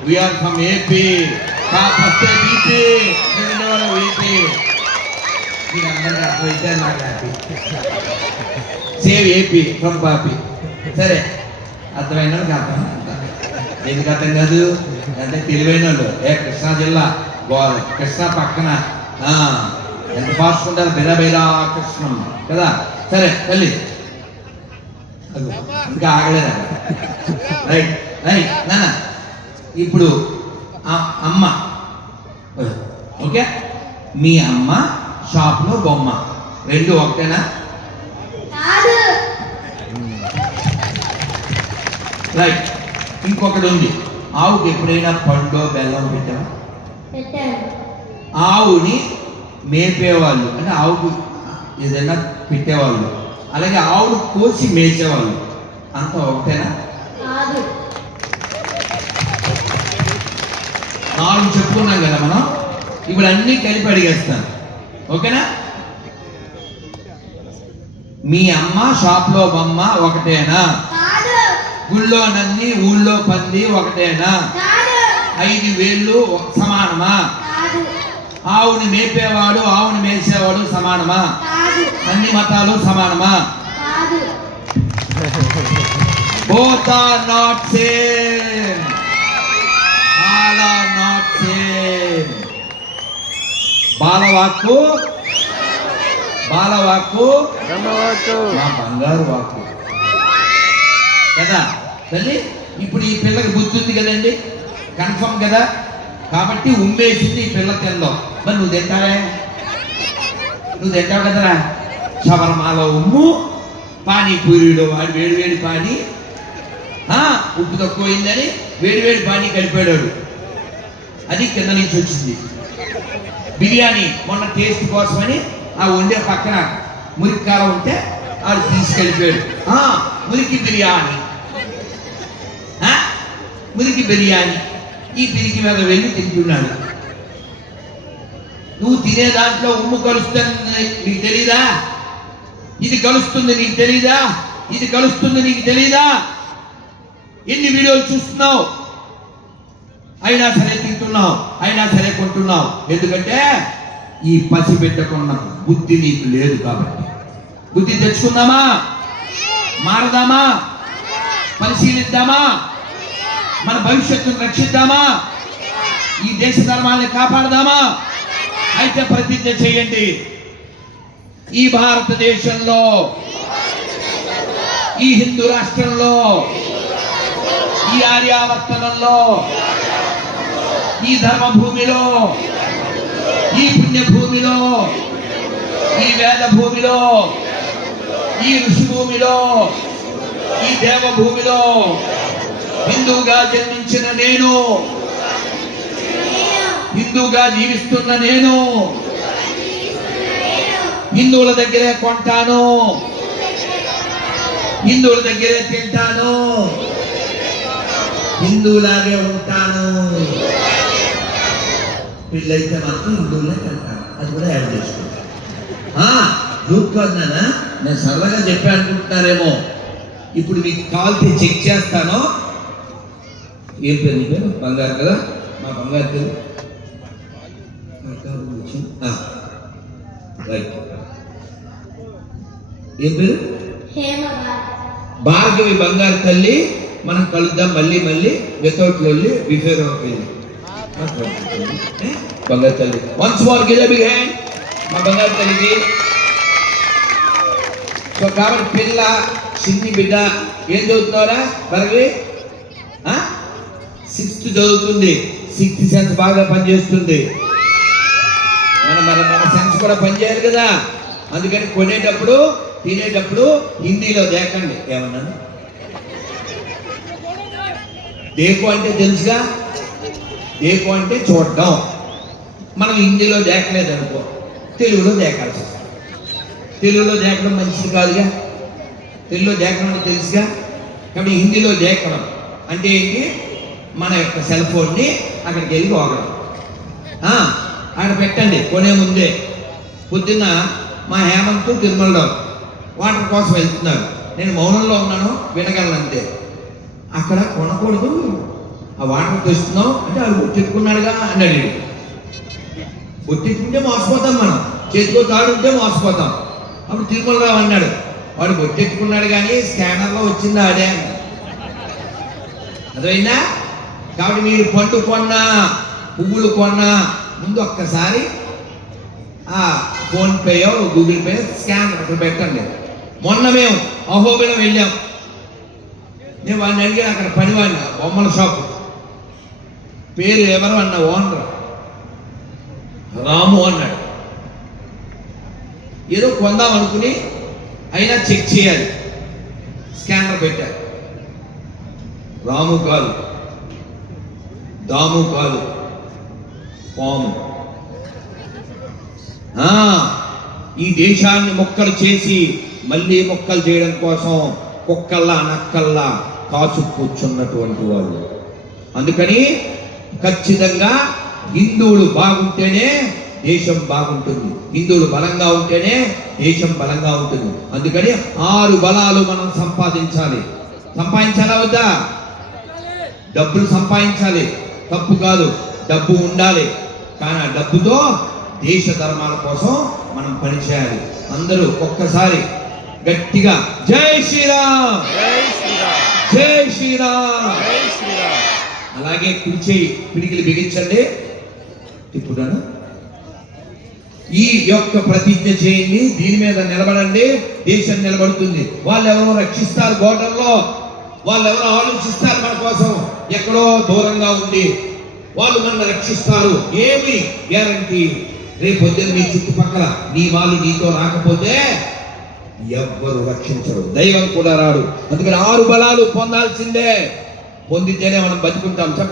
We're from AP. పాపస్తే బీపీ, ఏపీ. మీరందరికీ అర్థమైతే నాకు హ్యాపీ. సేవ్ ఏపీ ఫ్రమ్ పాపి. సరే, అర్థమైన వాళ్ళకి అర్థం. ఎందుకు అర్థం కాదు అంటే తెలివైన వాళ్ళు. కృష్ణా జిల్లా కృష్ణా పక్కన ఎంత ఫాస్ట్ ఉంటారు, బెరా కృష్ణం కదా. సరే తల్లి, ఇంకా ఆగలేదా? రైట్ రైట్ నాన్న. ఇప్పుడు అమ్మ, ఓకే, మీ అమ్మ షాప్లో బొమ్మ, రెండు ఒకటేనా? రైట్. ఇంకొకటి ఉంది, ఆవుకి ఎప్పుడైనా పండు బెల్లం పెట్టావా? ఆవుని మేపేవాళ్ళు అంటే ఆవుకు ఏదైనా పెట్టేవాళ్ళు. అలాగే ఆవులు కోసి మేసేవాళ్ళు, అంతా ఒకటేనా? కాదు. 4 చెప్పుకున్నాం కదా మనం, ఇప్పుడు అన్నీ కలిపి అడిగేస్తాను, ఓకేనా? మీ అమ్మ షాప్లో బొమ్మ ఒకటేనా? కాదు. గుళ్ళో నంది ఊళ్ళో పంది ఒకటేనా? కాదు. 5 వేళ్ళు సమానమా? కాదు. ఆవుని మేపేవాడు ఆవుని మేసేవాడు సమానమా? కాదు. అన్ని మతాలు సమానమా? కాదు. Both are not same. All are not same. బాలవాక్కు బ్రహ్మవాక్కు మా బంగారు వాక్కు కదా తల్లి. ఇప్పుడు ఈ పిల్లకి బుద్ధి ఉంది కదండి, కన్ఫర్మ్ కదా, కాబట్టి ఉమ్మేసింది ఈ పిల్ల తిందాం. మరి నువ్వు తింటావే? నువ్వు తింటావు కదరా. షవర్మాలో ఉమ్ము, పానీపూరిలో వాడు వేడి పానీ, ఉప్పు తక్కువైందని వేడి పానీ కలిపాడు, అది కింద నుంచి వచ్చింది. బిర్యానీ మొన్న టేస్ట్ కోసమని ఆ వండే పక్కన మురికి కాలం ఉంటే అది తీసుకెళ్ళిపోయాడు. మురికి బిర్యానీ ఈ పిరికి మీద వెళ్ళి తింటున్నాడు. నువ్వు తినే దాంట్లో ఉమ్ము కలుస్తుంది నీకు తెలీదా? ఇది కలుస్తుంది నీకు తెలీదా? ఇది కలుస్తుంది నీకు తెలీదా? ఎన్ని వీడియోలు చూస్తున్నావు, అయినా సరే తింటున్నావు, అయినా సరే కొంటున్నావు. ఎందుకంటే ఈ పసిబిడ్డకున్న బుద్ధి నీకు లేదు కాబట్టి. బుద్ధి తెచ్చుకుందామా? మారదామా? పరిశీలిద్దామా? మన భవిష్యత్తును రక్షిద్దామా? ఈ దేశ ధర్మాన్ని కాపాడదామా? అయితే ప్రతిజ్ఞ చేయండి, ఈ భారతదేశంలో, ఈ హిందూ రాష్ట్రంలో, ఈ ఆర్యావర్తనంలో, ఈ ధర్మభూమిలో, ఈ పుణ్యభూమిలో, ఈ వేద భూమిలో, ఈ ఋషి భూమిలో, ఈ దేవభూమిలో హిందువుగా జన్మించిన నేను, హిందువుగా జీవిస్తున్న నేను హిందువుల దగ్గరే కొంటాను, హిందువుల దగ్గరే తింటాను, హిందువులాగే ఉంటాను. వీళ్ళైతే మాత్రం హిందువులే తింటాను, అది కూడా యాడ్ చేసుకుంటాను. గ్రూప్ కాదునా, నేను సరదాగా చెప్పా అనుకుంటున్నారేమో. ఇప్పుడు మీకు కాల్తే చెక్ చేస్తాను. ఏం పేరు నీ పేరు? బంగారు కదా, మా బంగారు పేరు రైట్. ఏం పేరు? భార్గవి. బంగారు తల్లి. మనం కలుద్దాం మళ్ళీ వితౌట్ లొల్లి, బిఫోర్ బంగారు తల్లి. Once more give a big hand మా బంగారు తల్లికి. సో కాబట్టి పిల్ల చిన్ని బిడ్డ ఏం చదువుతున్నారా భార్గవి? 6th చదువుతుంది. 6th సెన్స్ బాగా పనిచేస్తుంది. మన సెన్స్ కూడా పనిచేయాలి కదా. అందుకని కొనేటప్పుడు తినేటప్పుడు హిందీలో దేకండి. ఏమన్నాను? దేకు అంటే తెలుసుగా, దేకు అంటే చూడటం. మనం హిందీలో దేకలేదు అనుకో, తెలుగులో దేకాల్సి వస్తుంది. తెలుగులో దేకడం మంచిది కాదుగా, తెలుగులో దేకడం అంటే తెలుసుగా. కాబట్టి హిందీలో దేకడం అంటే ఏంటి? మన యొక్క సెల్ ఫోన్ని అక్కడికి వెళ్ళి పోగడం. అక్కడ పెట్టండి కొనే ముందే. పొద్దున్న మా హేమంత్ తిరుమలలో వాటర్ కోసం వెళ్తున్నారు. నేను మౌనంలో ఉన్నాను, వినగలను అంతే. అక్కడ కొనకూడదు, ఆ వాటర్ తెస్తున్నాం అంటే వాడు బొట్టెట్టుకున్నాడుగా అన్నాడు. బొట్టెట్టుకుంటే మోసపోతాం, మనం చేతికో తాడుంటే మోసపోతాం. అప్పుడు తిరుమలరావు అన్నాడు, వాడు బొట్టెట్టుకున్నాడు కానీ స్కానర్లో వచ్చిందా అదే. అదైనా కాబట్టి మీరు పండు కొన్నా, పువ్వులు కొన్నా ముందు ఒక్కసారి ఫోన్పేయో గూగుల్ పే స్కాన్ అక్కడ పెట్టండి. మొన్న మేము అహోబిలం వెళ్ళాం. నేను వాడిని అడిగాను, అక్కడ పనివాడిని, బొమ్మల షాపు పేరు ఎవరు అన్న, ఓనర్ రాము అన్నాడు. ఏదో కొందాం అనుకుని అయినా చెక్ చేయాలి, స్కానర్ పెట్టారు. రాము కాదు, దాము కాదు, పాము. ఈ దేశాన్ని మొక్కలు చేసి మళ్ళీ మొక్కలు చేయడం కోసం కుక్కల్లా నక్కల్లా కాచు కూర్చున్నటువంటి వాళ్ళు. అందుకని ఖచ్చితంగా హిందువులు బాగుంటేనే దేశం బాగుంటుంది, హిందువులు బలంగా ఉంటేనే దేశం బలంగా ఉంటుంది. అందుకని 6 బలాలు మనం సంపాదించాలా వద్దా? డబ్బులు సంపాదించాలి, తప్పు కాదు, డబ్బు ఉండాలి. కానీ ఆ డబ్బుతో దేశ ధర్మాల కోసం మనం పనిచేయాలి. అందరూ ఒక్కసారి గట్టిగా జై శ్రీరామ్, జై శ్రీరామ్, జై శ్రీరామ్. జై శ్రీరామ్. అలాగే కుడిచేయి పిడికిలు బిగించండి. ఇప్పుడు ఈ యొక్క ప్రతిజ్ఞ చేయండి, దీని మీద నిలబడండి, దేశం నిలబడుతుంది. వాళ్ళు ఎవరో రక్షిస్తారు బోర్డర్లో, వాళ్ళు ఎవరో ఆలోచిస్తారు మన కోసం ఎక్కడో దూరంగా ఉండి వాళ్ళు నన్ను రక్షిస్తారు. ఏమి గ్యారంటీ? రేపు పొద్దున్న మీ చుట్టుపక్కల నీ వాళ్ళు నీతో రాకపోతే ఎవ్వరు రక్షించరు, దైవం కూడా రాడు. అందుకని 6 బలాలు పొందాల్సిందే, పొందితేనే మనం బతుకుంటాం. చెప్పండి.